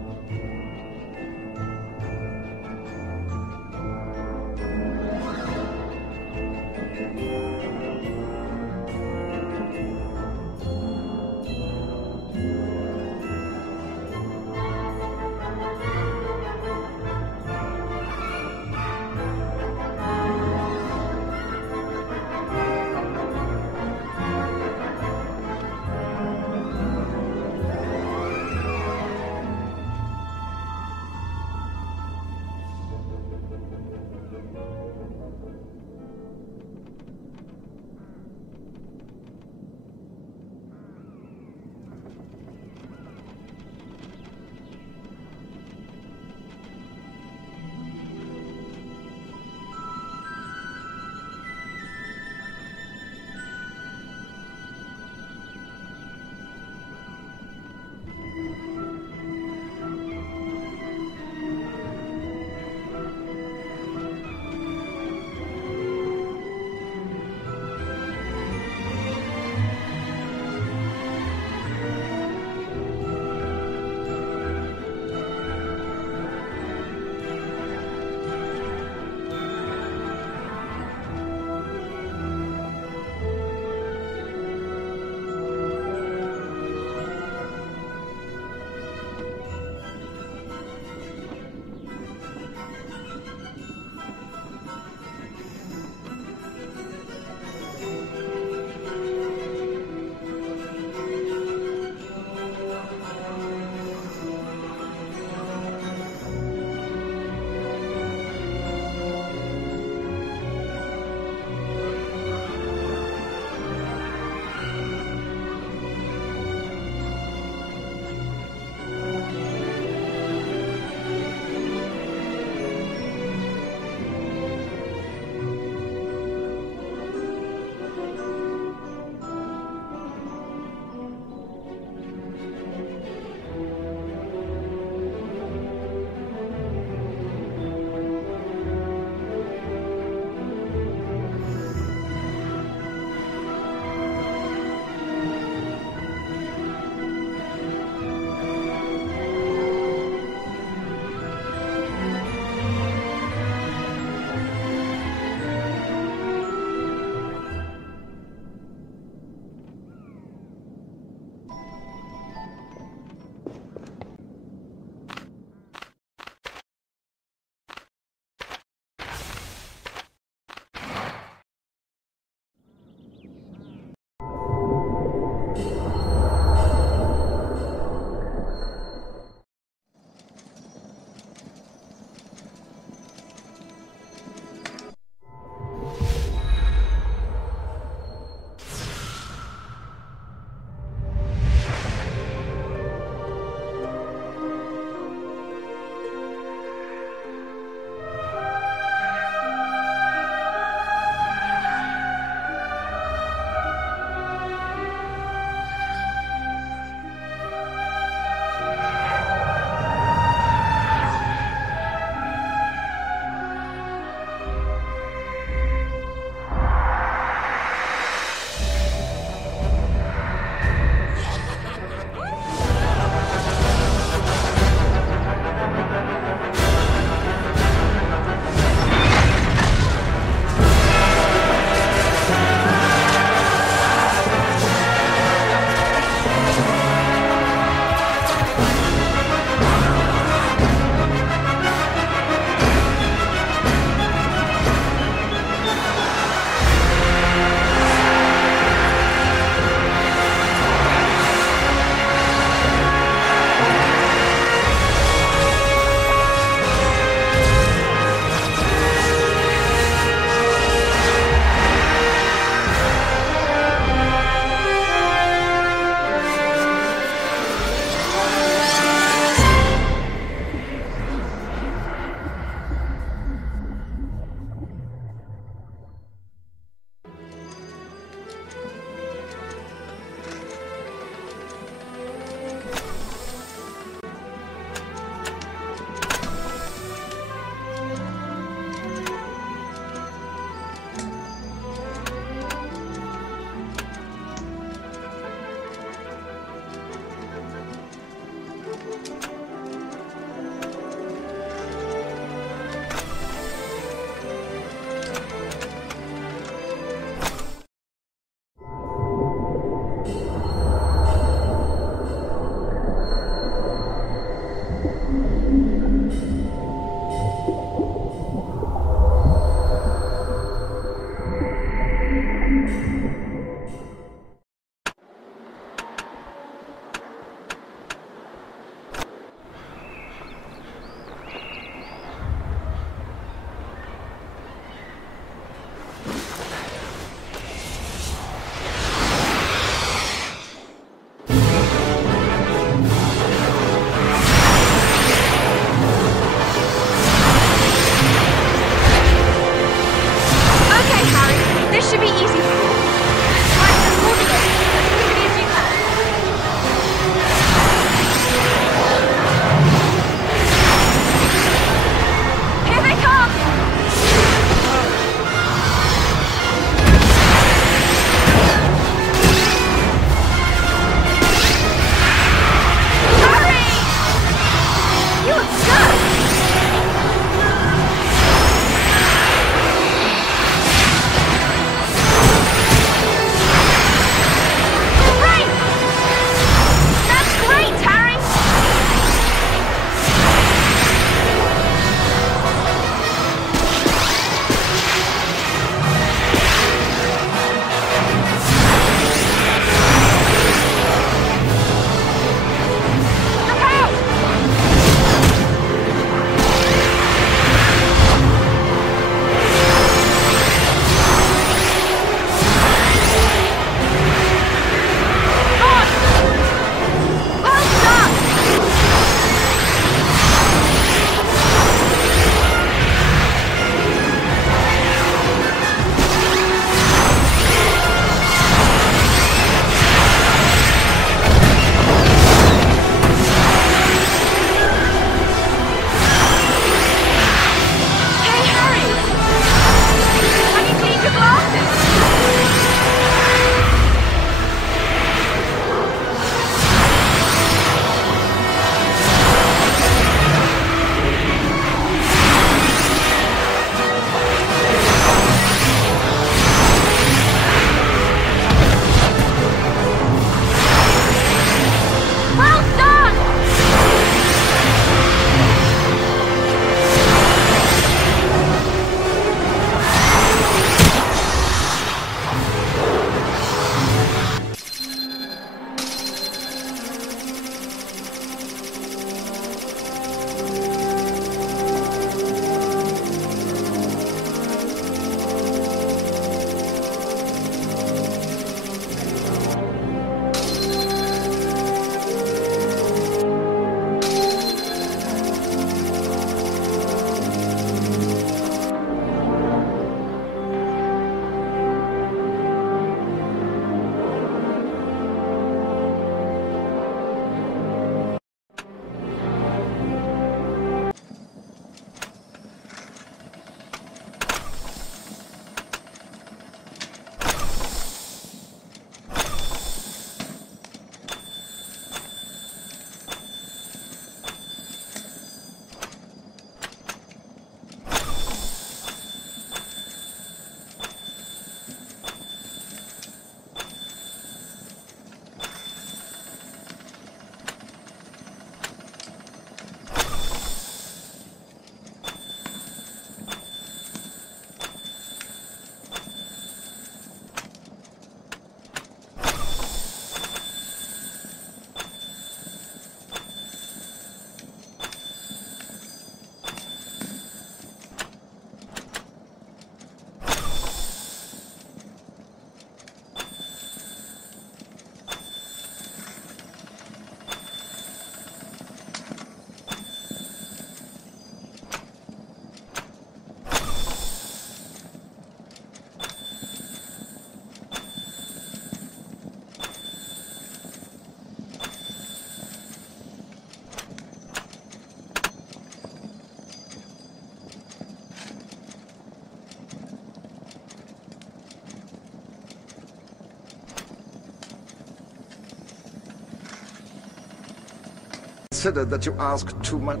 considered that you ask too much?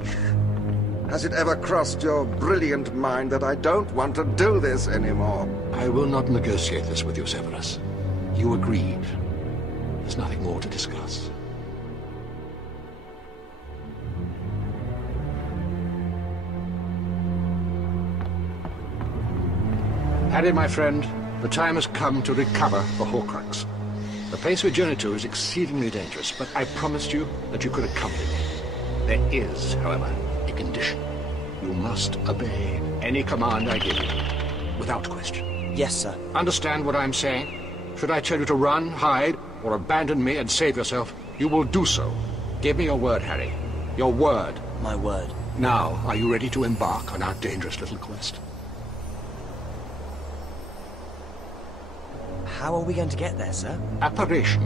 Has it ever crossed your brilliant mind that I don't want to do this anymore? I will not negotiate this with you, Severus. You agreed. There's nothing more to discuss. Harry, my friend, the time has come to recover the Horcrux. The place we journey to is exceedingly dangerous, but I promised you that you could accompany me. There is, however, a condition. You must obey any command I give you, without question. Yes, sir. Understand what I'm saying? Should I tell you to run, hide, or abandon me and save yourself, you will do so. Give me your word, Harry. Your word. My word. Now, are you ready to embark on our dangerous little quest? How are we going to get there, sir? Apparition.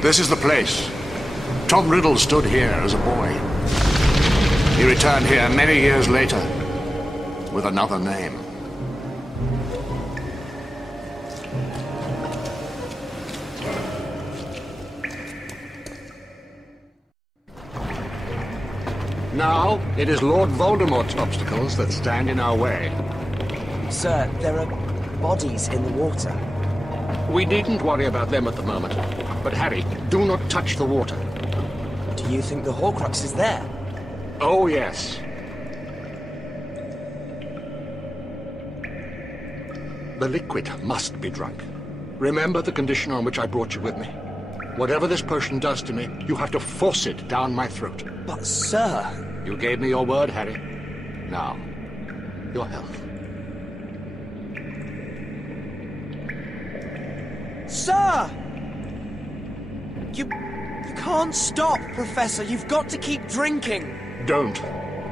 This is the place. Tom Riddle stood here as a boy. He returned here many years later with another name. Now, it is Lord Voldemort's obstacles that stand in our way. Sir, there are bodies in the water. We needn't worry about them at the moment. But Harry, do not touch the water. Do you think the Horcrux is there? Oh, yes. The liquid must be drunk. Remember the condition on which I brought you with me. Whatever this potion does to me, you have to force it down my throat. But, sir... You gave me your word, Harry. Now, your health. Sir! You can't stop, Professor. You've got to keep drinking. Don't.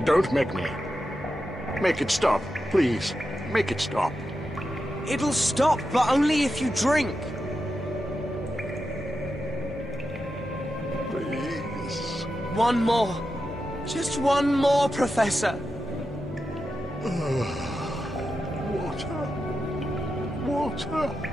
Don't make me. Make it stop, please. Make it stop. It'll stop, but only if you drink. Please. One more. Just one more, Professor. Water. Water.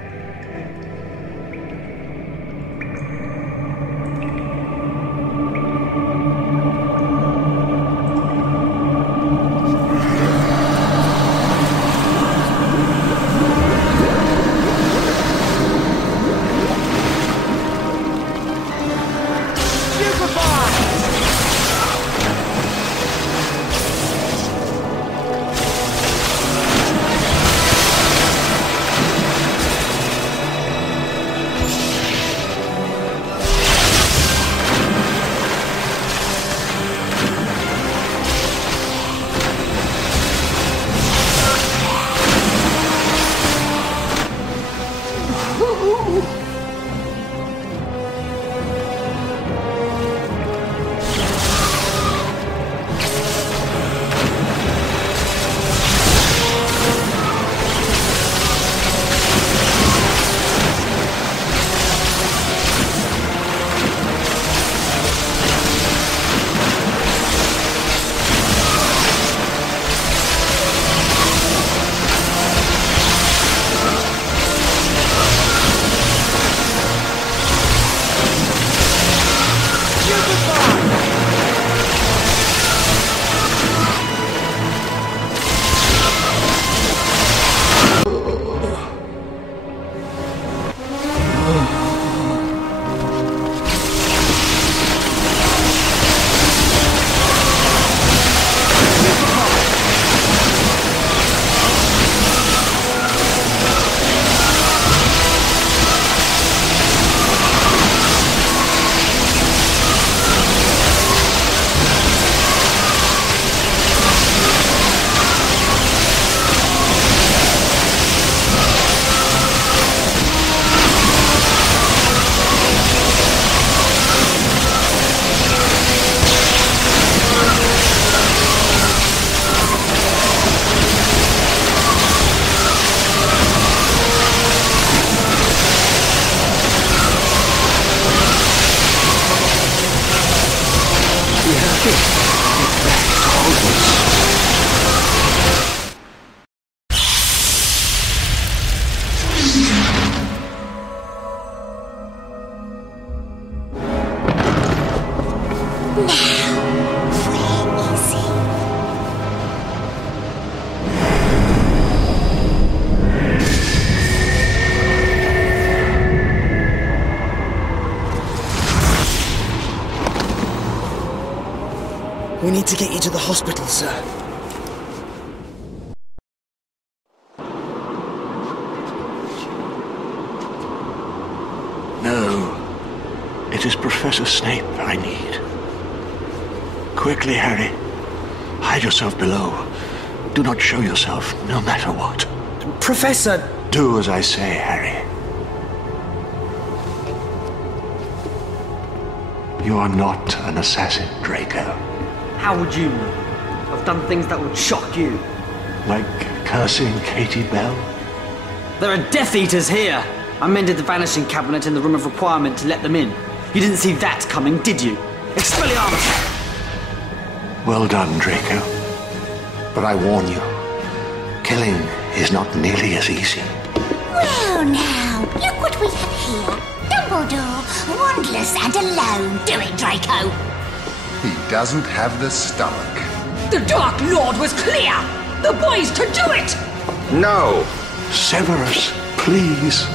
it. Get back to Hogwarts. We need to get you to the hospital, sir. No. It is Professor Snape I need. Quickly, Harry. Hide yourself below. Do not show yourself, no matter what. Professor! Do as I say, Harry. You are not an assassin, Draco. How would you know? I've done things that would shock you. Like cursing Katie Bell? There are Death Eaters here! I mended the vanishing cabinet in the room of requirement to let them in. You didn't see that coming, did you? Expelliarmus! Well done, Draco. But I warn you, killing is not nearly as easy. Well now, look what we have here. Dumbledore, wandless and alone. Do it, Draco. He doesn't have the stomach. The Dark Lord was clear. The boys could do it. No. Severus, please.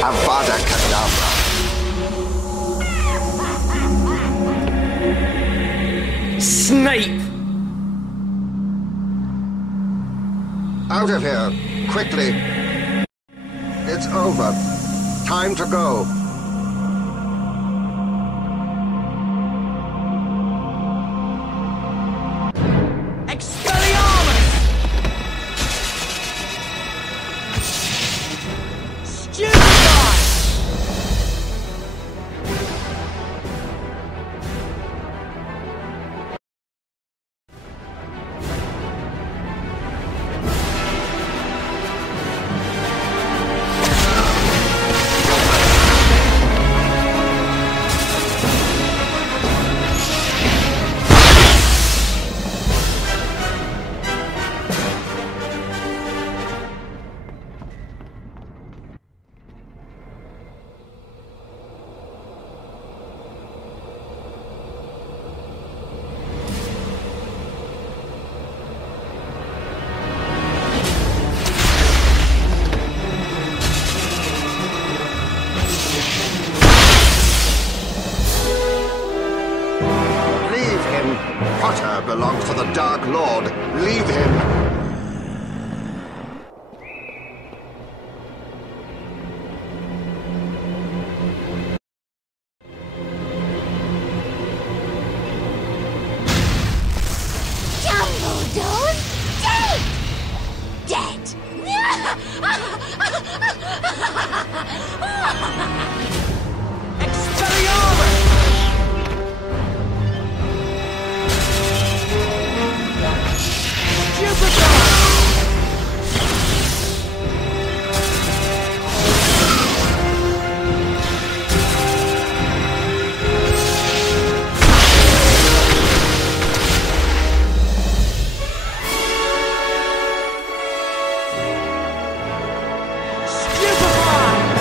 Avada Kedavra. Snape! Out of here, quickly. It's over. Time to go. Expelliarmus! Stupefy! Potter belongs to the Dark Lord. Leave him. Dumbledore's dead! Dead! Expelliarmus!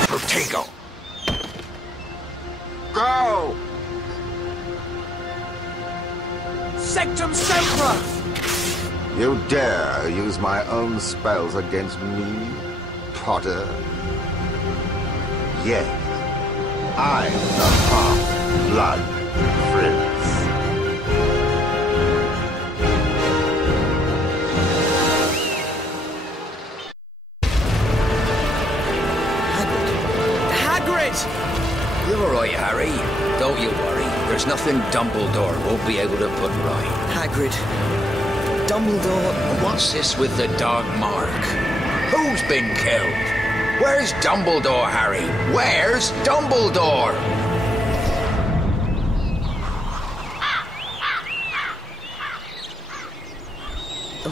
Protego. Go! Sectum Sempra! You dare use my own spells against me, Potter? Yes, I'm the half-blood Prince. You're all right, Harry. Don't you worry. There's nothing Dumbledore won't be able to put right. Hagrid, Dumbledore... What's this with the dog mark? Who's been killed? Where's Dumbledore, Harry? Where's Dumbledore?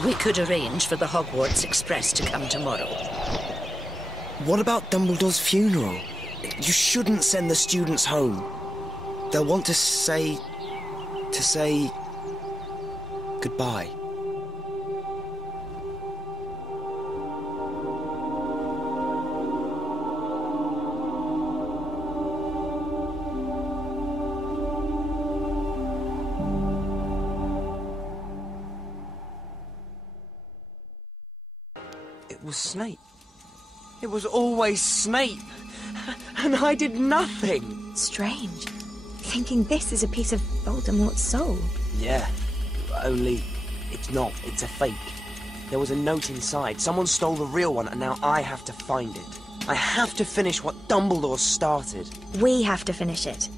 We could arrange for the Hogwarts Express to come tomorrow. What about Dumbledore's funeral? You shouldn't send the students home. They'll want to say to say goodbye. It was Snape. It was always Snape. And I did nothing. Strange. Thinking this is a piece of Voldemort's soul. Yeah, only it's not. It's a fake. There was a note inside. Someone stole the real one, and now I have to find it. I have to finish what Dumbledore started. We have to finish it.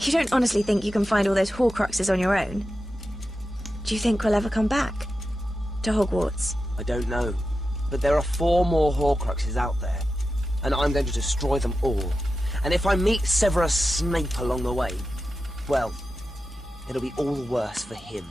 You don't honestly think you can find all those Horcruxes on your own? Do you think we'll ever come back? To Hogwarts? I don't know. But there are 4 more Horcruxes out there. And I'm going to destroy them all. And if I meet Severus Snape along the way, well, it'll be all the worse for him.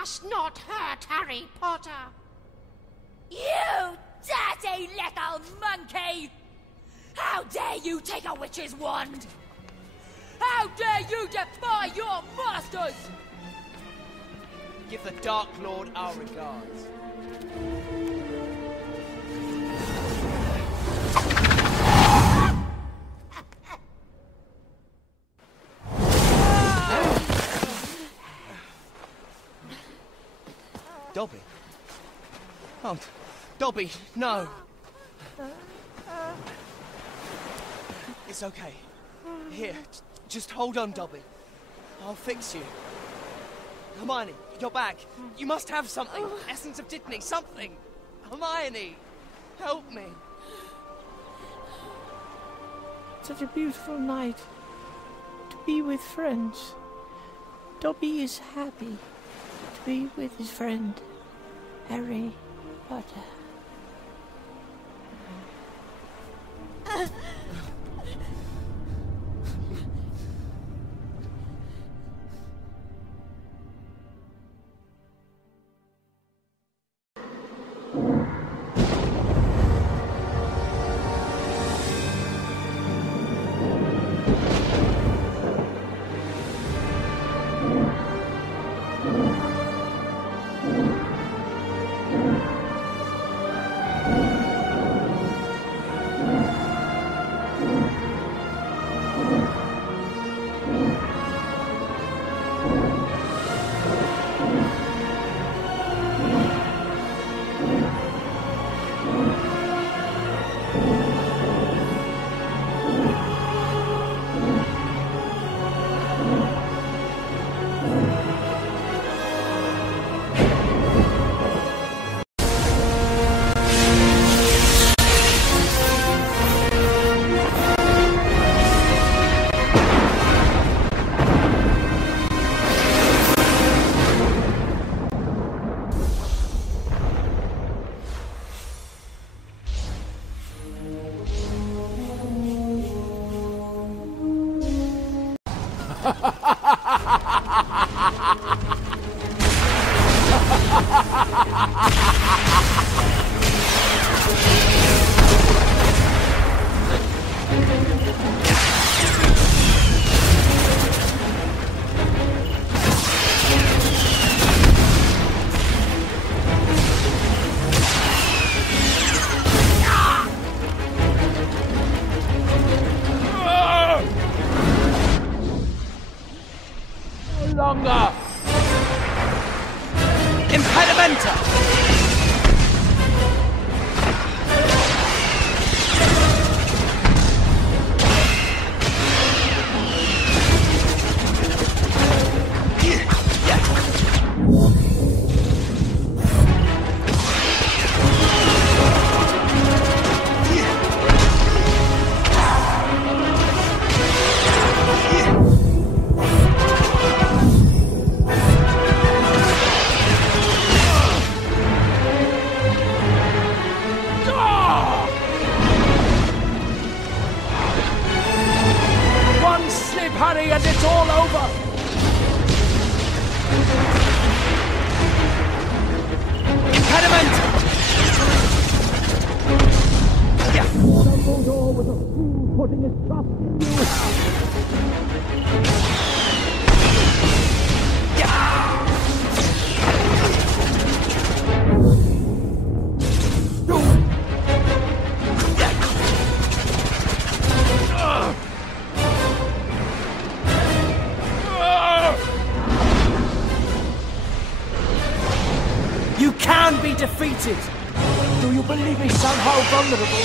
must not hurt Harry Potter. You dirty little monkey! How dare you take a witch's wand? How dare you defy your masters? Give the Dark Lord our regards. Dobby? Oh, Dobby, no! It's okay. Here, just hold on, Dobby. I'll fix you. Hermione, your bag. You must have something. Essence of Dittany, something. Hermione, help me. Such a beautiful night to be with friends. Dobby is happy to be with his friend, Harry Potter. Defeated! Do you believe me somehow vulnerable?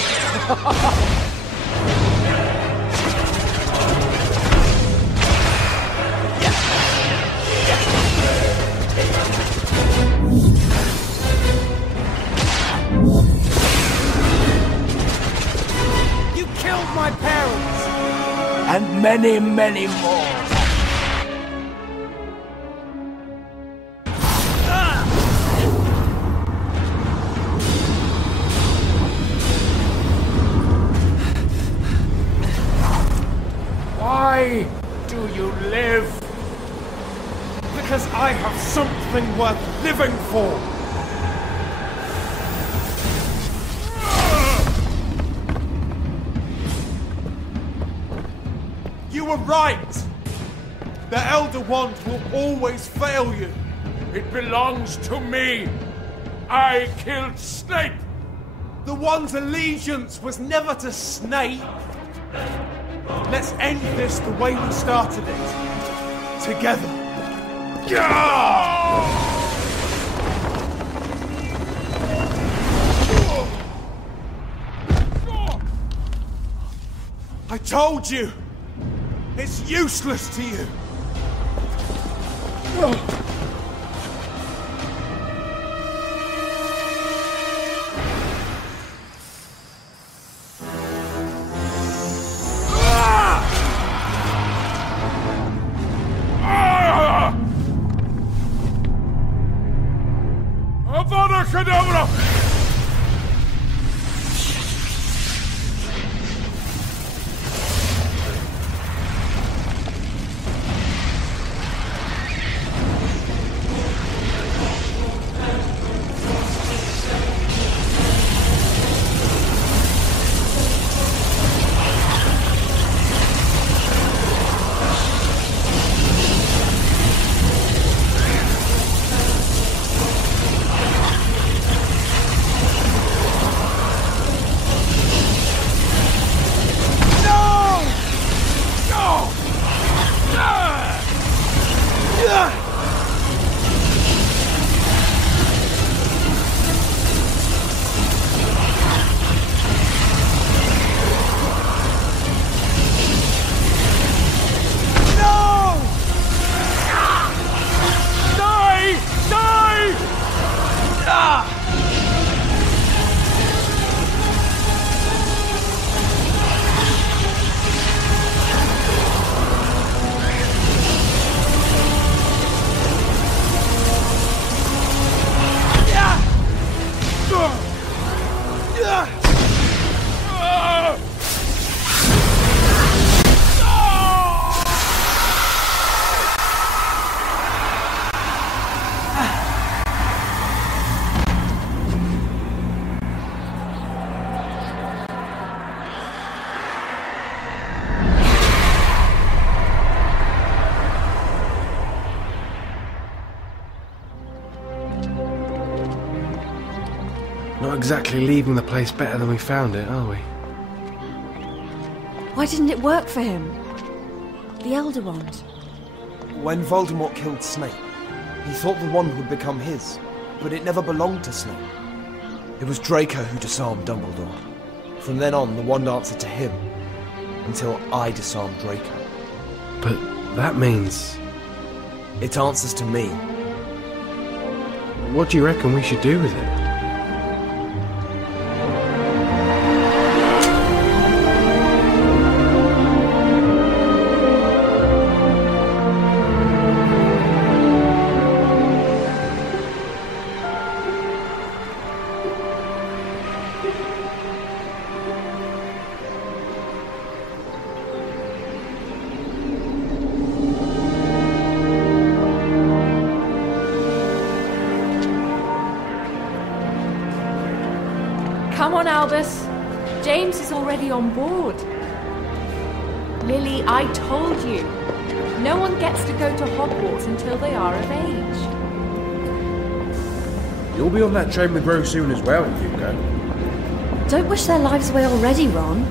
You killed my parents! And many, many more! Why do you live? Because I have something worth living for. You were right. The Elder Wand will always fail you. It belongs to me. I killed Snape. The Wand's allegiance was never to Snape. Let's end this the way we started it. Together. I told you. It's useless to you. Avada Kedavra! Not exactly leaving the place better than we found it, are we? Why didn't it work for him? The Elder Wand. When Voldemort killed Snape, he thought the wand would become his, but it never belonged to Snape. It was Draco who disarmed Dumbledore. From then on, the wand answered to him, until I disarmed Draco. But that means... It answers to me. What do you reckon we should do with it? Come on, Albus. James is already on board. Lily, I told you. No one gets to go to Hogwarts until they are of age. You'll be on that train with Rose soon as well, Hugo. Don't wish their lives away already, Ron.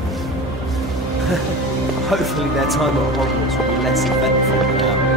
Hopefully their time at Hogwarts will be less eventful than ours.